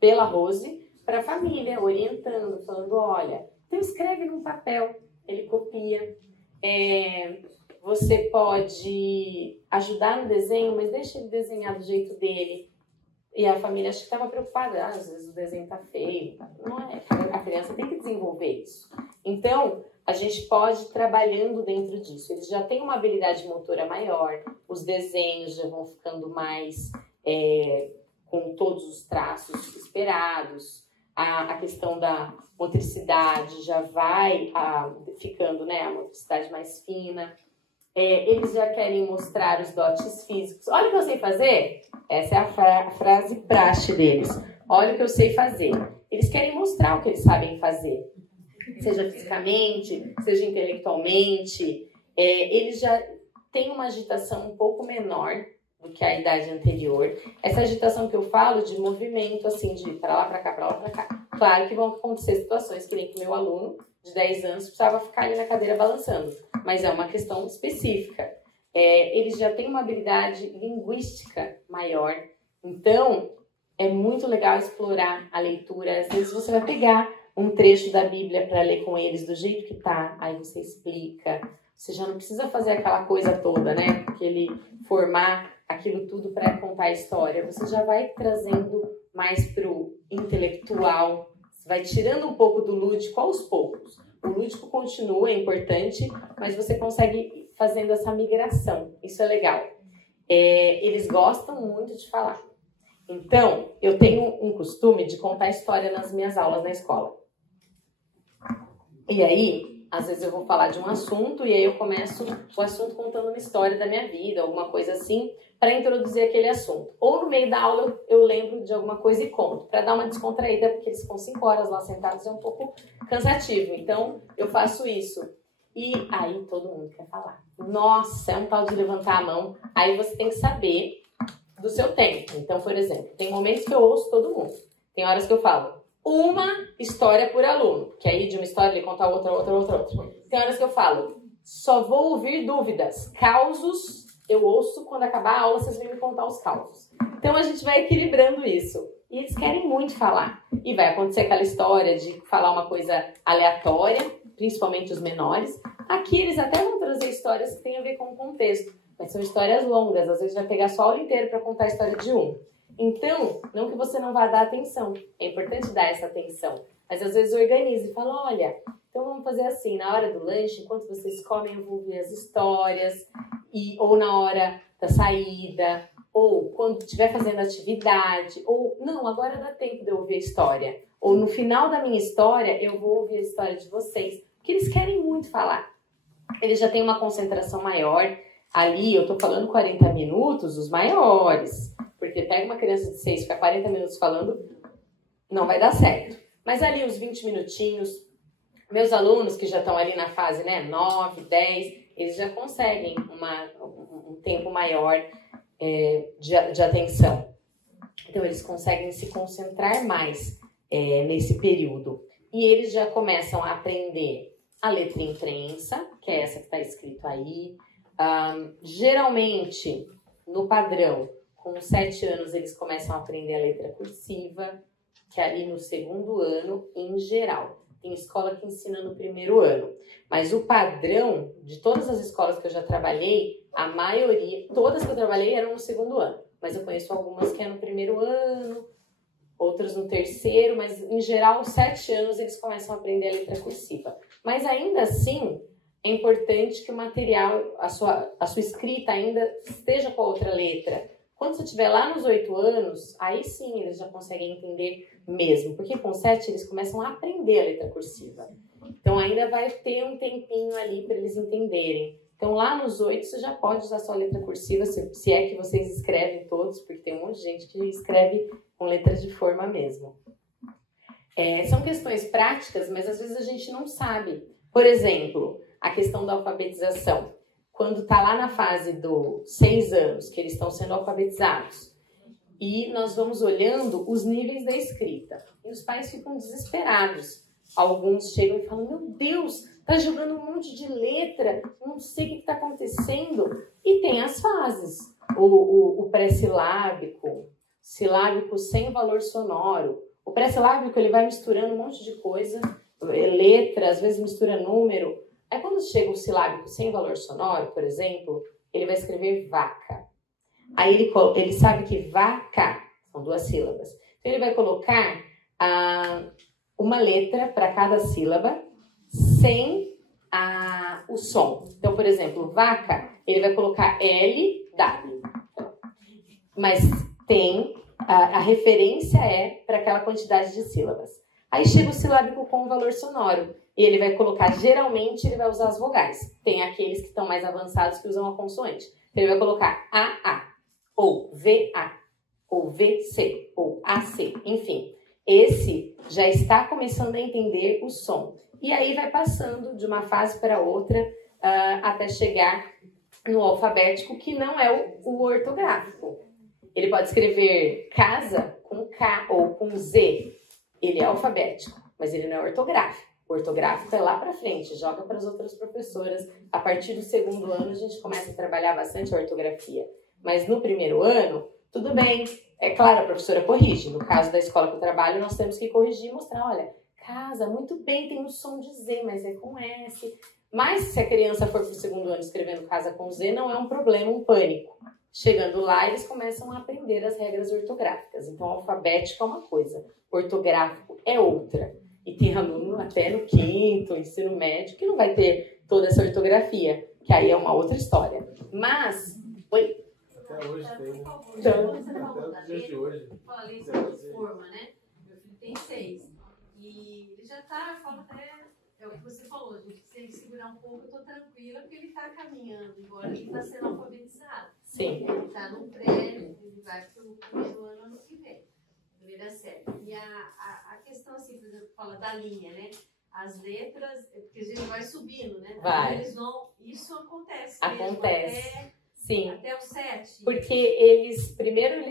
pela Rose para a família, orientando, falando, olha, então escreve num papel, ele copia, você pode ajudar no desenho, mas deixa ele desenhar do jeito dele. E a família acho que estava preocupada, às vezes o desenho está feio. Não é, a criança tem que desenvolver isso. Então, a gente pode ir trabalhando dentro disso. Eles já têm uma habilidade motora maior, os desenhos já vão ficando mais com todos os traços esperados, a questão da motricidade já vai ficando, né, a motricidade mais fina. Eles já querem mostrar os dotes físicos. Olha o que eu sei fazer. Essa é a frase praxe deles. Olha o que eu sei fazer. Eles querem mostrar o que eles sabem fazer. Seja fisicamente, seja intelectualmente. Eles já têm uma agitação um pouco menor do que a idade anterior. Essa agitação que eu falo de movimento, assim, de para lá, para cá, para lá, para cá. Claro que vão acontecer situações que nem que o meu aluno de 10 anos precisava ficar ali na cadeira balançando. Mas é uma questão específica. Eles já têm uma habilidade linguística maior. Então, é muito legal explorar a leitura. Às vezes você vai pegar um trecho da Bíblia para ler com eles do jeito que tá, aí você explica. Você já não precisa fazer aquela coisa toda, né? Aquele formar aquilo tudo para contar a história. Você já vai trazendo mais pro intelectual. Você vai tirando um pouco do lúdico aos poucos. O lúdico continua, é importante, mas você consegue ir fazendo essa migração. Isso é legal. Eles gostam muito de falar. Então, eu tenho um costume de contar história nas minhas aulas na escola. E aí, às vezes eu vou falar de um assunto e aí eu começo o assunto contando uma história da minha vida, alguma coisa assim, para introduzir aquele assunto. Ou no meio da aula eu lembro de alguma coisa e conto, para dar uma descontraída, porque eles ficam 5 horas lá sentados, é um pouco cansativo. Então, eu faço isso. E aí todo mundo quer falar. Nossa, é um tal de levantar a mão. Aí você tem que saber do seu tempo. Então, por exemplo, tem momentos que eu ouço todo mundo. Tem horas que eu falo uma história por aluno, que aí de uma história ele conta outra. Tem horas que eu falo, só vou ouvir dúvidas. Causos, eu ouço, quando acabar a aula vocês vêm me contar os causos. Então a gente vai equilibrando isso. E eles querem muito falar. E vai acontecer aquela história de falar uma coisa aleatória, principalmente os menores. Aqui eles até vão trazer histórias que têm a ver com o contexto. Mas são histórias longas, às vezes vai pegar só a aula inteira para contar a história de um. Então, não que você não vá dar atenção, é importante dar essa atenção, mas às vezes organize e fala, olha, então vamos fazer assim, na hora do lanche, enquanto vocês comem, eu vou ouvir as histórias, ou na hora da saída, ou quando estiver fazendo atividade, ou não, agora dá tempo de eu ouvir a história, ou no final da minha história, eu vou ouvir a história de vocês, porque eles querem muito falar, eles já têm uma concentração maior. Ali, eu tô falando 40 minutos, os maiores. Porque pega uma criança de 6 e fica 40 minutos falando, não vai dar certo. Mas ali, os 20 minutinhos, meus alunos que já estão ali na fase, né, 9, 10, eles já conseguem um tempo maior de atenção. Então, eles conseguem se concentrar mais nesse período. E eles já começam a aprender a letra imprensa, que é essa que está escrito aí. Geralmente, no padrão, com 7 anos, eles começam a aprender a letra cursiva, que é ali no 2º ano, em geral. Tem escola que ensina no 1º ano. Mas o padrão de todas as escolas que eu já trabalhei, a maioria, todas que eu trabalhei eram no 2º ano. Mas eu conheço algumas que é no 1º ano, outras no 3º, mas em geral, aos 7 anos, eles começam a aprender a letra cursiva. Mas ainda assim, é importante que o material, a sua escrita ainda esteja com a outra letra. Quando você estiver lá nos 8 anos, aí sim eles já conseguem entender mesmo. Porque com 7 eles começam a aprender a letra cursiva. Então ainda vai ter um tempinho ali para eles entenderem. Então lá nos 8 você já pode usar sua letra cursiva, se é que vocês escrevem todos, porque tem um monte de gente que escreve com letras de forma mesmo. São questões práticas, mas às vezes a gente não sabe. Por exemplo, a questão da alfabetização. Quando está lá na fase dos 6 anos, que eles estão sendo alfabetizados, e nós vamos olhando os níveis da escrita. E os pais ficam desesperados. Alguns chegam e falam, meu Deus, tá jogando um monte de letra, não sei o que está acontecendo. E tem as fases. O pré-silábico, silábico sem valor sonoro. O pré-silábico, ele vai misturando um monte de coisa, letra, às vezes mistura número. Aí quando chega o silábico sem valor sonoro, por exemplo, ele vai escrever vaca. Aí ele sabe que vaca são 2 sílabas. Então ele vai colocar uma letra para cada sílaba sem o som. Então, por exemplo, vaca, ele vai colocar L, W. Mas tem, a referência é para aquela quantidade de sílabas. Aí chega o silábico com o valor sonoro. E ele vai colocar, geralmente, ele vai usar as vogais. Tem aqueles que estão mais avançados que usam a consoante. Então, ele vai colocar AA, ou VA, ou VC, ou AC, enfim. Esse já está começando a entender o som. E aí vai passando de uma fase para outra até chegar no alfabético, que não é o ortográfico. Ele pode escrever casa com K ou com Z. Ele é alfabético, mas ele não é ortográfico. O ortográfico é lá para frente, joga para as outras professoras. A partir do segundo ano, a gente começa a trabalhar bastante a ortografia. Mas no primeiro ano, tudo bem. É claro, a professora corrige. No caso da escola que eu trabalho, nós temos que corrigir e mostrar, olha, casa, muito bem, tem um som de Z, mas é com S. Mas se a criança for para o segundo ano escrevendo casa com Z, não é um problema, um pânico. Chegando lá, eles começam a aprender as regras ortográficas. Então, alfabético é uma coisa, ortográfico é outra. E tem aluno até no quinto, ensino médio, que não vai ter toda essa ortografia, que aí é uma outra história. Mas, oi? Até hoje tem, né? Então, Até os dias de hoje. Falei sobre forma, né? Meu filho tem 6. E ele já tá, fala até, é o que você falou, a gente tem que segurar um pouco, eu tô tranquila, porque ele tá caminhando, embora ele tá sendo alfabetizado. sim. Ele tá no pré, ele vai pro primeiro ano que vem. Primeira série. E a questão, assim, por exemplo, fala da linha, né? As letras, porque a gente vai subindo, né? Vai. Eles vão, isso acontece. Acontece. Sim. Até o 7. Porque eles, primeiro,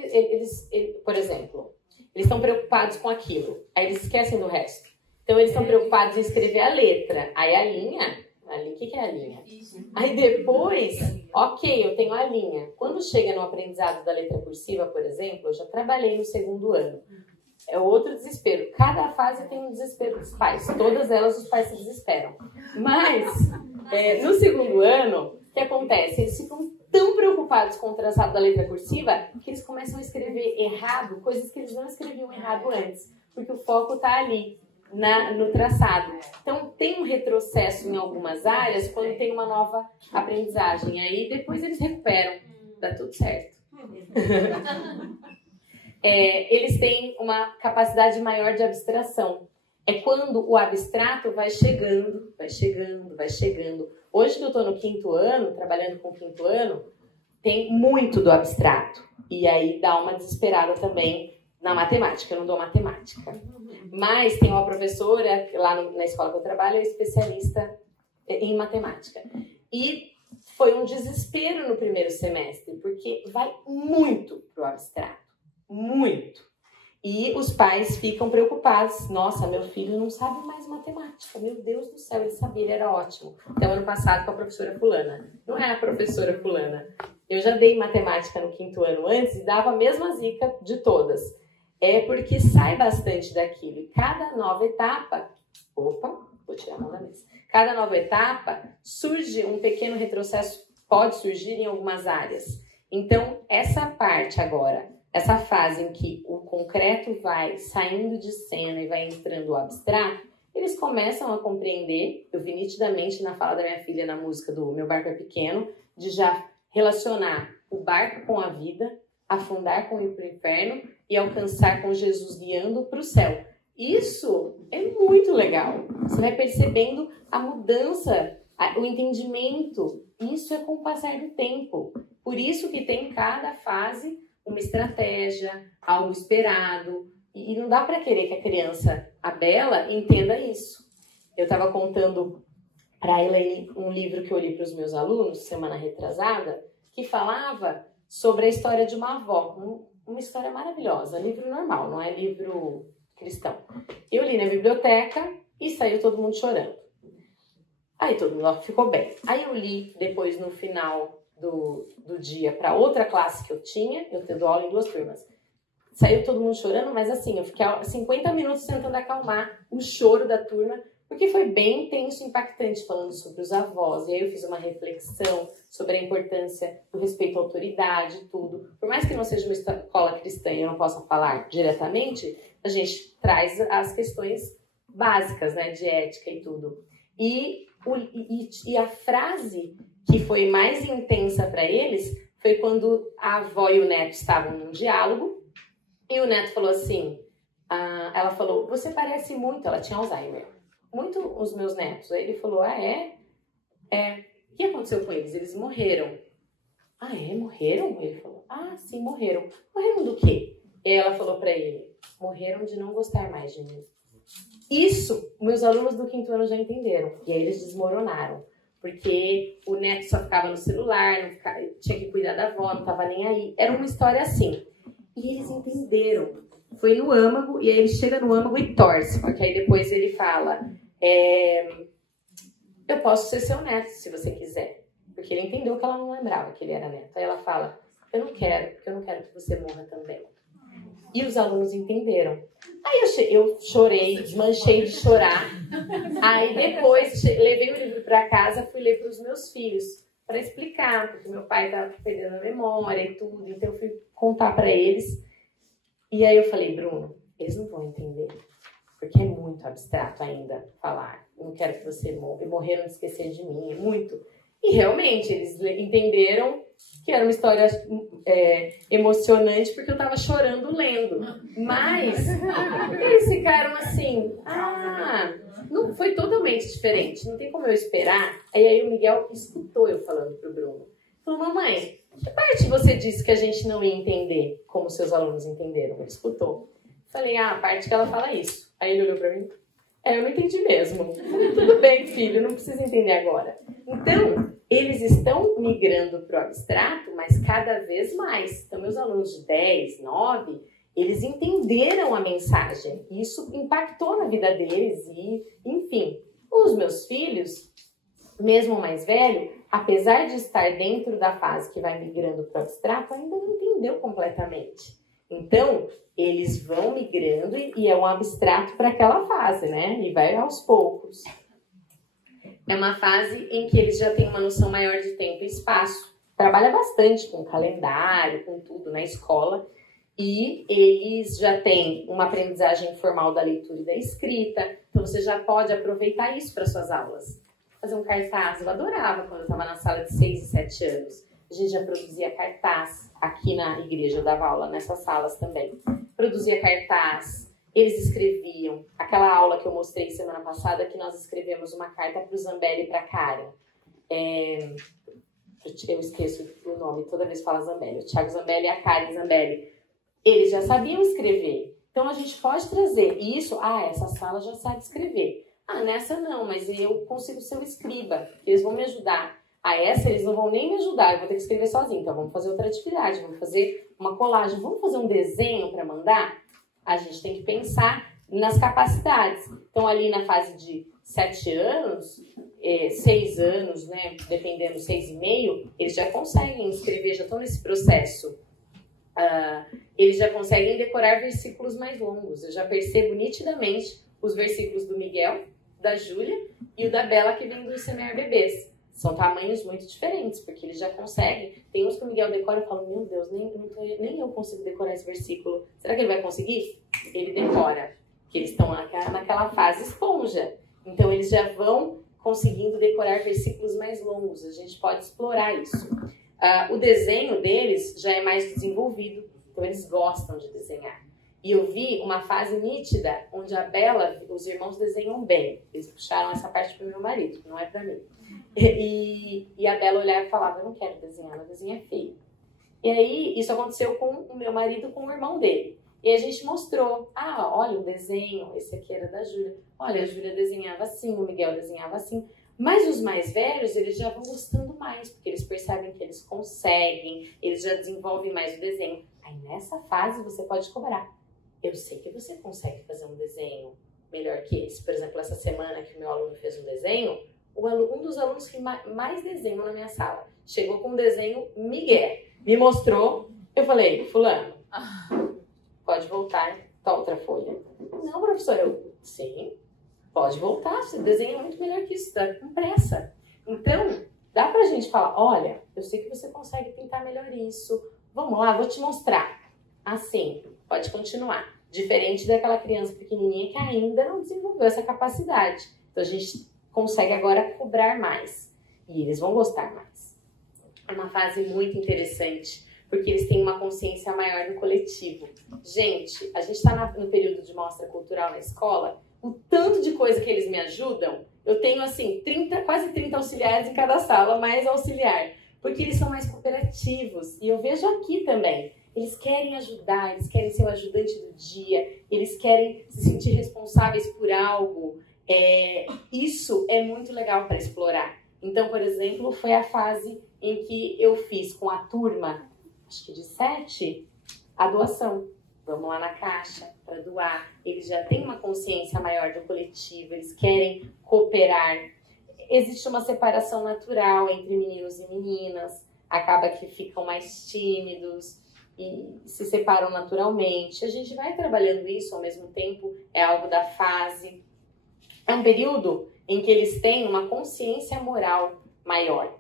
por exemplo, eles estão preocupados com aquilo. Aí eles esquecem do resto. Então, eles estão preocupados em escrever a letra. Aí a linha, o que é a linha? Aí depois, ok, eu tenho a linha. Quando chega no aprendizado da letra cursiva, por exemplo, eu já trabalhei no segundo ano. É outro desespero. Cada fase tem um desespero dos pais. Todas elas os pais se desesperam. Mas, no segundo ano, o que acontece? Eles ficam tão preocupados com o traçado da letra cursiva que eles começam a escrever errado, coisas que eles não escreviam errado antes. Porque o foco está ali, no traçado. Então, tem um retrocesso em algumas áreas quando tem uma nova aprendizagem. Aí, depois eles recuperam. Dá tudo certo. Eles têm uma capacidade maior de abstração. É quando o abstrato vai chegando, vai chegando, vai chegando. Hoje que eu estou no quinto ano, trabalhando com o quinto ano, tem muito do abstrato. E aí dá uma desesperada também na matemática. Eu não dou matemática. Mas tem uma professora, lá na escola que eu trabalho, é especialista em matemática. E foi um desespero no primeiro semestre, porque vai muito pro abstrato. Muito. E os pais ficam preocupados. Nossa, meu filho não sabe mais matemática. Meu Deus do céu, ele sabia, ele era ótimo. Então, ano passado, com a professora fulana. Não é a professora fulana. Eu já dei matemática no quinto ano antes e dava a mesma zica de todas. É porque sai bastante daquilo. E cada nova etapa... Opa, vou tirar a mão da mesa. Cada nova etapa surge um pequeno retrocesso, pode surgir em algumas áreas. Então, essa parte agora... Essa fase em que o concreto vai saindo de cena e vai entrando o abstrato, eles começam a compreender, eu vi nitidamente na fala da minha filha na música do Meu Barco é Pequeno, de já relacionar o barco com a vida, afundar com o inferno e alcançar com Jesus guiando para o céu. Isso é muito legal. Você vai percebendo a mudança, o entendimento. Isso é com o passar do tempo. Por isso que tem em cada fase uma estratégia, algo esperado. E não dá para querer que a criança, a Bela, entenda isso. Eu estava contando para ela um livro que eu li para os meus alunos, semana retrasada, que falava sobre a história de uma avó. Uma história maravilhosa, livro normal, não é livro cristão. Eu li na biblioteca e saiu todo mundo chorando. Aí todo mundo ficou bem. Aí eu li depois no final do dia para outra classe que eu tinha, eu dou aula em 2 turmas. Saiu todo mundo chorando, mas assim, eu fiquei 50 minutos tentando acalmar o choro da turma, porque foi bem intenso e impactante, falando sobre os avós. E aí eu fiz uma reflexão sobre a importância do respeito à autoridade e tudo. Por mais que não seja uma escola cristã e eu não possa falar diretamente, a gente traz as questões básicas, né, de ética e tudo. E E a frase que foi mais intensa para eles foi quando a avó e o neto estavam num diálogo e o neto falou assim, ela falou, você parece muito, ela tinha Alzheimer, muito os meus netos. Aí ele falou, é? O que aconteceu com eles? Eles morreram. Ah, é? Morreram? Ele falou, sim, morreram. Morreram do quê? E aí ela falou para ele, morreram de não gostar mais de mim. Isso, meus alunos do 5º ano já entenderam. E aí eles desmoronaram. Porque o neto só ficava no celular, tinha que cuidar da avó, não estava nem aí. Era uma história assim. E eles entenderam. Foi no âmago, e aí ele chega no âmago e torce. Porque aí depois ele fala, eu posso ser seu neto, se você quiser. Porque ele entendeu que ela não lembrava que ele era neto. Aí ela fala, eu não quero, porque eu não quero que você morra também. E os alunos entenderam. Aí eu chorei, desmanchei de chorar. Aí depois levei o livro para casa, fui ler para os meus filhos para explicar, porque meu pai estava perdendo a memória e tudo, então eu fui contar para eles. E aí eu falei, Bruno, eles não vão entender, porque é muito abstrato ainda falar. Eu não quero que você morra, morreram de esquecer de mim, é muito. E realmente eles entenderam que era uma história emocionante, porque eu estava chorando lendo. Mas eles ficaram assim, não foi totalmente diferente, não tem como eu esperar. Aí o Miguel escutou eu falando pro Bruno. Falou, mamãe, que parte você disse que a gente não ia entender como seus alunos entenderam? Ele escutou. Falei, a parte que ela fala isso. Aí ele olhou para mim, eu não entendi mesmo. Falei, tudo bem, filho, não precisa entender agora. Então, eles estão migrando para o abstrato, mas cada vez mais. Então, meus alunos de 10, 9, eles entenderam a mensagem. Isso impactou na vida deles e, enfim, os meus filhos, mesmo o mais velho, apesar de estar dentro da fase que vai migrando para o abstrato, ainda não entendeu completamente. Então, eles vão migrando e é um abstrato para aquela fase, né? E vai aos poucos. É uma fase em que eles já têm uma noção maior de tempo e espaço. Trabalha bastante com calendário, com tudo na escola. E eles já têm uma aprendizagem formal da leitura e da escrita. Então, você já pode aproveitar isso para suas aulas. Fazer um cartaz, eu adorava quando eu estava na sala de 6 e 7 anos. A gente já produzia cartaz aqui na igreja, eu dava aula nessas salas também. Produzia cartaz, eles escreviam. Aquela aula que eu mostrei semana passada, que nós escrevemos uma carta para o Zambelli e para a Karen. Eu esqueço o nome, toda vez fala Zambelli. O Thiago Zambelli e a Karen Zambelli. Eles já sabiam escrever. Então a gente pode trazer isso. Essa sala já sabe escrever. Nessa não, mas eu consigo ser um escriba. Eles vão me ajudar. Essa eles não vão nem me ajudar, eu vou ter que escrever sozinho. Então vamos fazer outra atividade, vamos fazer uma colagem, vamos fazer um desenho para mandar? A gente tem que pensar nas capacidades. Então ali na fase de 7 anos, 6 anos, né, dependendo, 6,5, eles já conseguem escrever, já estão nesse processo. Eles já conseguem decorar versículos mais longos. Eu já percebo nitidamente os versículos do Miguel, da Júlia e o da Bela, que vem do Semear Bebês. São tamanhos muito diferentes, porque eles já conseguem. Tem uns que o Miguel decora e eu falo, meu Deus, nem eu consigo decorar esse versículo. Será que ele vai conseguir? Ele decora, porque eles estão naquela fase esponja. Então, eles já vão conseguindo decorar versículos mais longos. A gente pode explorar isso. O desenho deles já é mais desenvolvido, então eles gostam de desenhar. E eu vi uma fase nítida, onde a Bela, os irmãos desenham bem. Eles puxaram essa parte pro meu marido, não é pra mim. E a Bela olhava e falava, eu não quero desenhar, ela desenha feio. E aí, isso aconteceu com o meu marido, com o irmão dele. E a gente mostrou, olha o desenho, esse aqui era da Júlia. Olha, a Júlia desenhava assim, o Miguel desenhava assim. Mas os mais velhos, eles já vão gostando mais, porque eles percebem que eles conseguem, eles já desenvolvem mais o desenho. Aí nessa fase você pode cobrar. Eu sei que você consegue fazer um desenho melhor que esse. Por exemplo, essa semana que o meu aluno fez um desenho, um dos alunos que mais desenham na minha sala chegou com um desenho Miguel. Me mostrou, eu falei, fulano, pode voltar para outra folha. Não, professora, sim, pode voltar, você desenha muito melhor que isso, tá com pressa. Então, dá pra gente falar, olha, eu sei que você consegue pintar melhor isso, vamos lá, vou te mostrar. Assim, pode continuar. Diferente daquela criança pequenininha que ainda não desenvolveu essa capacidade. Então, a gente consegue agora cobrar mais. E eles vão gostar mais. É uma fase muito interessante, porque eles têm uma consciência maior do coletivo. Gente, a gente está no período de mostra cultural na escola, o tanto de coisa que eles me ajudam, eu tenho assim, quase 30 auxiliares em cada sala, mais auxiliar, porque eles são mais cooperativos. E eu vejo aqui também, eles querem ajudar, eles querem ser o ajudante do dia, eles querem se sentir responsáveis por algo. Isso é muito legal para explorar. Então, por exemplo, foi a fase em que eu fiz com a turma, acho que de 7, a doação. Vamos lá na caixa para doar. Eles já têm uma consciência maior do coletivo, eles querem cooperar. Existe uma separação natural entre meninos e meninas, acaba que ficam mais tímidos e se separam naturalmente. A gente vai trabalhando isso ao mesmo tempo, é algo da fase. É um período em que eles têm uma consciência moral maior.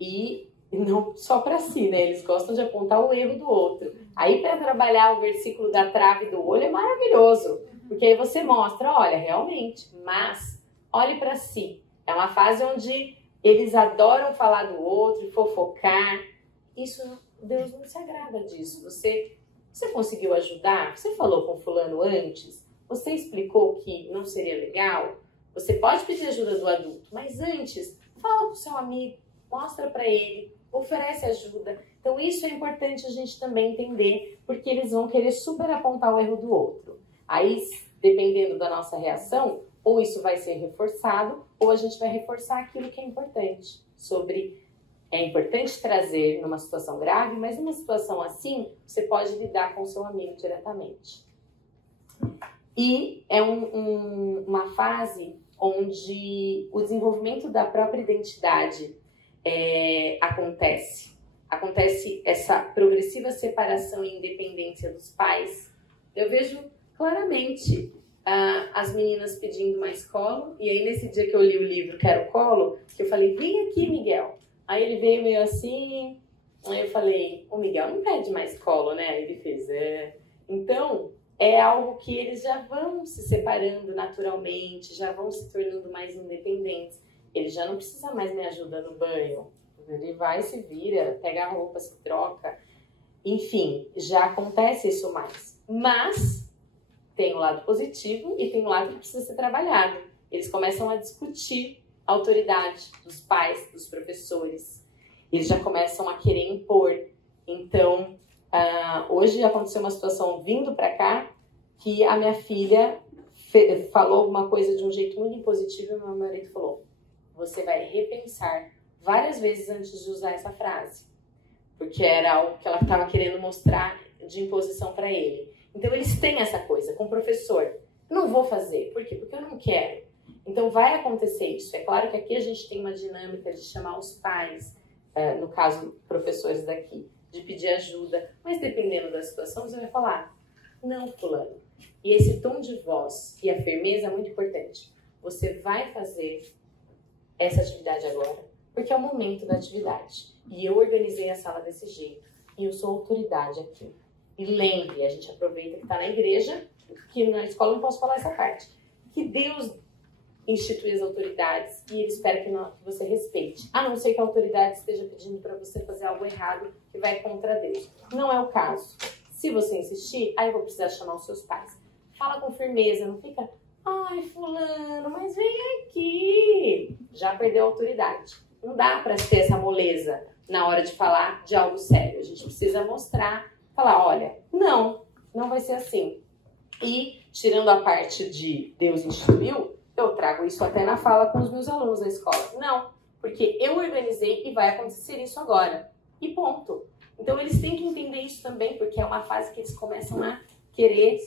E não só para si, né? Eles gostam de apontar o erro do outro. Aí, para trabalhar o versículo da trave do olho é maravilhoso, porque aí você mostra, olha, realmente, mas olhe para si. É uma fase onde eles adoram falar do outro, fofocar. Isso, Deus não se agrada disso. Você conseguiu ajudar? Você falou com fulano antes? Você explicou que não seria legal? Você pode pedir ajuda do adulto, mas antes, fala com o seu amigo, mostra para ele, oferece ajuda. Então isso é importante a gente também entender, porque eles vão querer super apontar o erro do outro. Aí, dependendo da nossa reação, ou isso vai ser reforçado, ou a gente vai reforçar aquilo que é importante. É importante trazer numa situação grave, mas numa situação assim, você pode lidar com o seu amigo diretamente. E é uma fase onde o desenvolvimento da própria identidade acontece. Acontece essa progressiva separação e independência dos pais. Eu vejo claramente as meninas pedindo mais colo. E aí, nesse dia que eu li o livro Quero Colo, que eu falei, vem aqui, Miguel. Aí ele veio meio assim. Aí eu falei, o Miguel não pede mais colo, né? Aí ele fez, Então, é algo que eles já vão se separando naturalmente, já vão se tornando mais independentes. Ele já não precisa mais me ajudar no banho. Ele vai, se vira, pega a roupa, se troca. Enfim, já acontece isso mais. Mas tem o lado positivo e tem o lado que precisa ser trabalhado. Eles começam a discutir a autoridade dos pais, dos professores. Eles já começam a querer impor. Então, hoje aconteceu uma situação vindo para cá que a minha filha falou alguma coisa de um jeito muito impositivo e meu marido falou, você vai repensar várias vezes antes de usar essa frase. Porque era algo que ela estava querendo mostrar de imposição para ele. Então, eles têm essa coisa com o professor. Eu não vou fazer. Por quê? Porque eu não quero. Então, vai acontecer isso. É claro que aqui a gente tem uma dinâmica de chamar os pais, no caso, professores daqui, de pedir ajuda. Mas, dependendo da situação, você vai falar, não, fulano. E esse tom de voz e a firmeza é muito importante. Você vai fazer essa atividade agora, porque é o momento da atividade. E eu organizei a sala desse jeito. E eu sou autoridade aqui. E lembre, a gente aproveita que está na igreja, que na escola eu não posso falar essa parte. Que Deus institui as autoridades e Ele espera que você respeite. A não ser que a autoridade esteja pedindo para você fazer algo errado que vai contra Deus. Não é o caso. Se você insistir, aí eu vou precisar chamar os seus pais. Fala com firmeza, não fica... Ai, fulano, mas vem aqui. Já perdeu a autoridade. Não dá para ter essa moleza na hora de falar de algo sério. A gente precisa mostrar, falar, olha, não vai ser assim. E, tirando a parte de Deus instituiu, eu trago isso até na fala com os meus alunos na escola. Não, porque eu organizei e vai acontecer isso agora. E ponto. Então, eles têm que entender isso também, porque é uma fase que eles começam a querer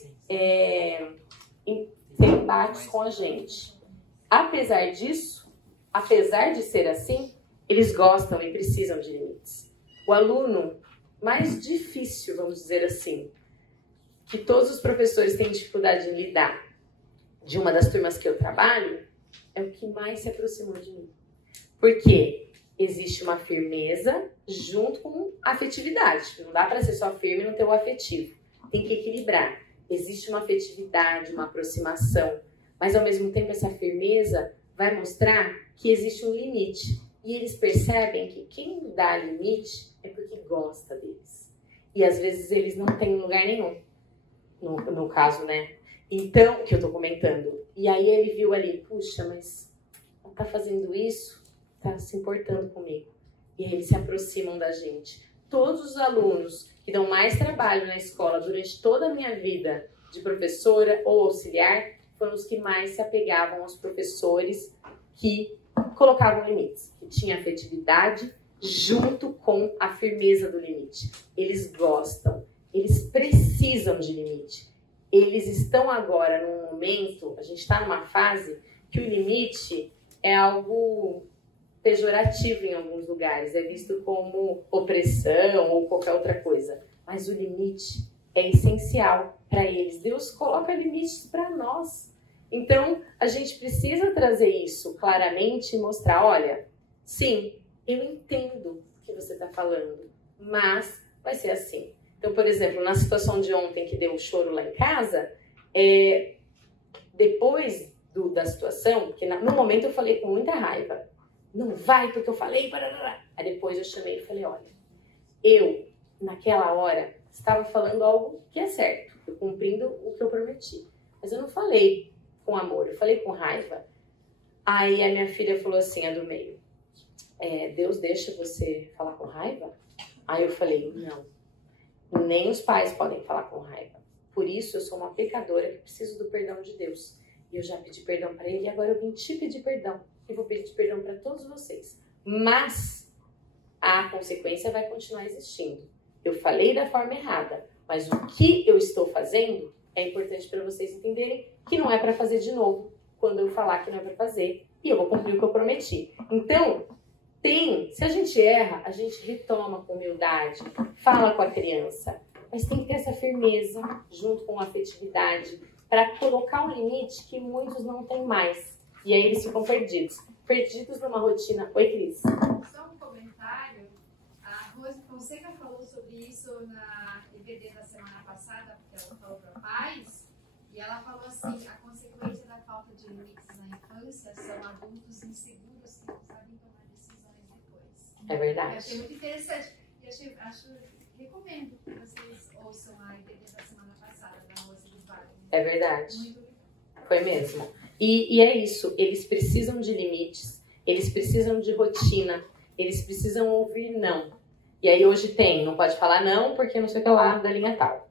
ter embates com a gente. Apesar disso, apesar de ser assim, eles gostam e precisam de limites. O aluno mais difícil, vamos dizer assim, que todos os professores têm dificuldade em lidar, de uma das turmas que eu trabalho, é o que mais se aproximou de mim. Porque existe uma firmeza junto com afetividade. Não dá para ser só firme e não ter o afetivo. Tem que equilibrar. Existe uma afetividade, uma aproximação, mas ao mesmo tempo essa firmeza vai mostrar que existe um limite. E eles percebem que quem dá limite é porque gosta deles. E às vezes eles não têm lugar nenhum, no caso, né? Então, que eu tô comentando. E aí ele viu ali, puxa, mas ela tá fazendo isso, tá se importando comigo. E aí eles se aproximam da gente. Todos os alunos que dão mais trabalho na escola durante toda a minha vida de professora ou auxiliar foram os que mais se apegavam aos professores que colocavam limites, que tinha afetividade junto com a firmeza do limite. Eles gostam, eles precisam de limite. Eles estão agora num momento, a gente está numa fase que o limite é algo pejorativo em alguns lugares, é visto como opressão ou qualquer outra coisa. Mas o limite é essencial para eles. Deus coloca limites para nós. Então, a gente precisa trazer isso claramente e mostrar, olha, sim, eu entendo o que você está falando, mas vai ser assim. Então, por exemplo, na situação de ontem que deu o choro lá em casa, depois da situação, porque no momento eu falei com muita raiva, não vai porque eu falei, barará. Aí depois eu chamei e falei, olha, eu, naquela hora, estava falando algo que é certo, eu cumprindo o que eu prometi, mas eu não falei com amor, eu falei com raiva. Aí a minha filha falou assim, a do meio, Deus deixa você falar com raiva? Aí eu falei, não, nem os pais podem falar com raiva. Por isso eu sou uma pecadora que preciso do perdão de Deus. E eu já pedi perdão para ele e agora eu vim te pedir perdão. E vou pedir perdão para todos vocês. Mas a consequência vai continuar existindo. Eu falei da forma errada, mas o que eu estou fazendo é importante para vocês entenderem que não é para fazer de novo quando eu falar que não é para fazer. E eu vou cumprir o que eu prometi. Então, se a gente erra, a gente retoma com humildade, fala com a criança. Mas tem que ter essa firmeza junto com a afetividade para colocar um limite que muitos não têm mais. E aí eles ficam perdidos. Perdidos numa rotina. Oi, Cris. Só um comentário. A Rose Fonseca falou sobre isso na EBD da semana passada, porque ela falou para pais. E ela falou assim, a consequência da falta de limites na infância são adultos inseguros que não sabem tomar decisões depois. É verdade. Eu achei muito interessante. E recomendo que vocês ouçam a EBD da semana passada, da Rose do Vale. É verdade. Muito Foi mesmo. E é isso, eles precisam de limites, eles precisam de rotina, eles precisam ouvir não. E aí hoje não pode falar não porque não sei o que lá da linha tal.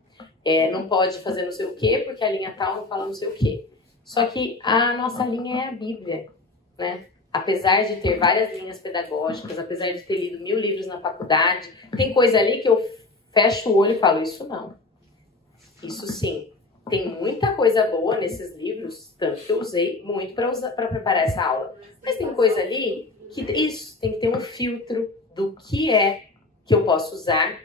Não pode fazer não sei o que porque a linha tal não fala não sei o que. Só que a nossa linha é a Bíblia, né? Apesar de ter várias linhas pedagógicas, apesar de ter lido 1000 livros na faculdade, tem coisa ali que eu fecho o olho e falo, isso não. Isso sim. Tem muita coisa boa nesses livros, tanto que eu usei muito para preparar essa aula. Mas tem coisa ali que tem que ter um filtro do que é que eu posso usar,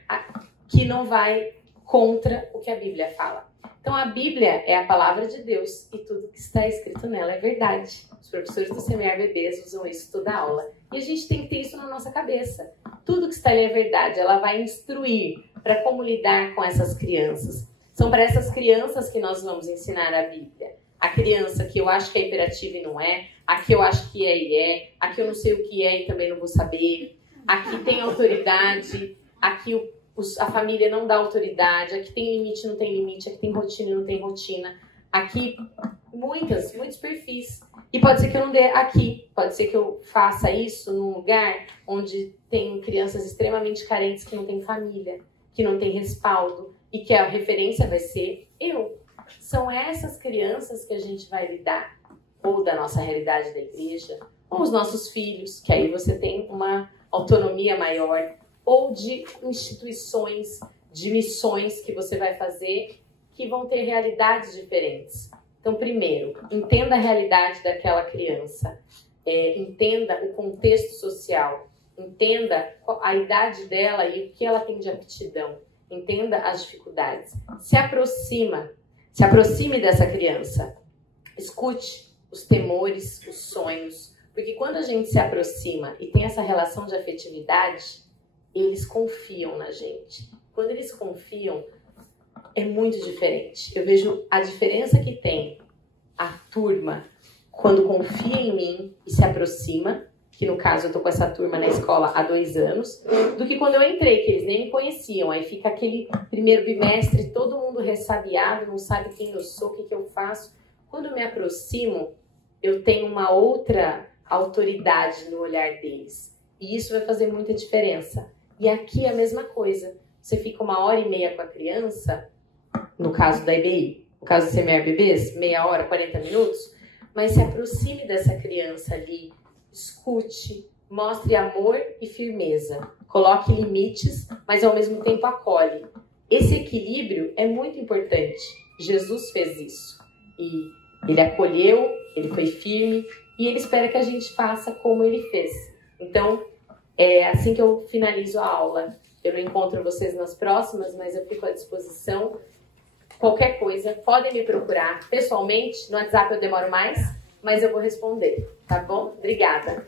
que não vai contra o que a Bíblia fala. Então a Bíblia é a palavra de Deus e tudo que está escrito nela é verdade. Os professores do Semear Bebês usam isso toda aula. E a gente tem que ter isso na nossa cabeça. Tudo que está ali é verdade. Ela vai instruir para como lidar com essas crianças. São para essas crianças que nós vamos ensinar a Bíblia. A criança que eu acho que é hiperativa e não é, a que eu acho que é e é, a que eu não sei o que é e também não vou saber, a que tem autoridade, a que a família não dá autoridade, a que tem limite não tem limite, a que tem rotina e não tem rotina. Aqui, muitos perfis. E pode ser que eu não dê aqui, pode ser que eu faça isso num lugar onde tem crianças extremamente carentes que não têm família, que não têm respaldo, e que a referência vai ser eu. São essas crianças que a gente vai lidar, ou da nossa realidade da igreja, ou os nossos filhos, que aí você tem uma autonomia maior, ou de instituições, de missões que você vai fazer, que vão ter realidades diferentes. Então, primeiro, entenda a realidade daquela criança, entenda o contexto social, entenda a idade dela e o que ela tem de aptidão. Entenda as dificuldades. Se aproxime dessa criança. Escute os temores, os sonhos. Porque quando a gente se aproxima e tem essa relação de afetividade, eles confiam na gente. Quando eles confiam, é muito diferente. Eu vejo a diferença que tem a turma quando confia em mim e se aproxima, que no caso eu tô com essa turma na escola há 2 anos, do que quando eu entrei, que eles nem me conheciam. Aí fica aquele primeiro bimestre, todo mundo ressabiado, não sabe quem eu sou, o que eu faço. Quando eu me aproximo, eu tenho uma outra autoridade no olhar deles. E isso vai fazer muita diferença. E aqui é a mesma coisa. Você fica 1h30 com a criança, no caso da IBI, no caso do Semear Bebês, meia hora, 40 minutos, mas se aproxime dessa criança ali, escute, mostre amor e firmeza, coloque limites, mas ao mesmo tempo acolhe. Esse equilíbrio é muito importante. Jesus fez isso e ele acolheu, ele foi firme e ele espera que a gente faça como ele fez. Então, é assim que eu finalizo a aula. Eu não encontro vocês nas próximas, mas eu fico à disposição. Qualquer coisa, podem me procurar pessoalmente. No WhatsApp eu demoro mais, mas eu vou responder, tá bom? Obrigada.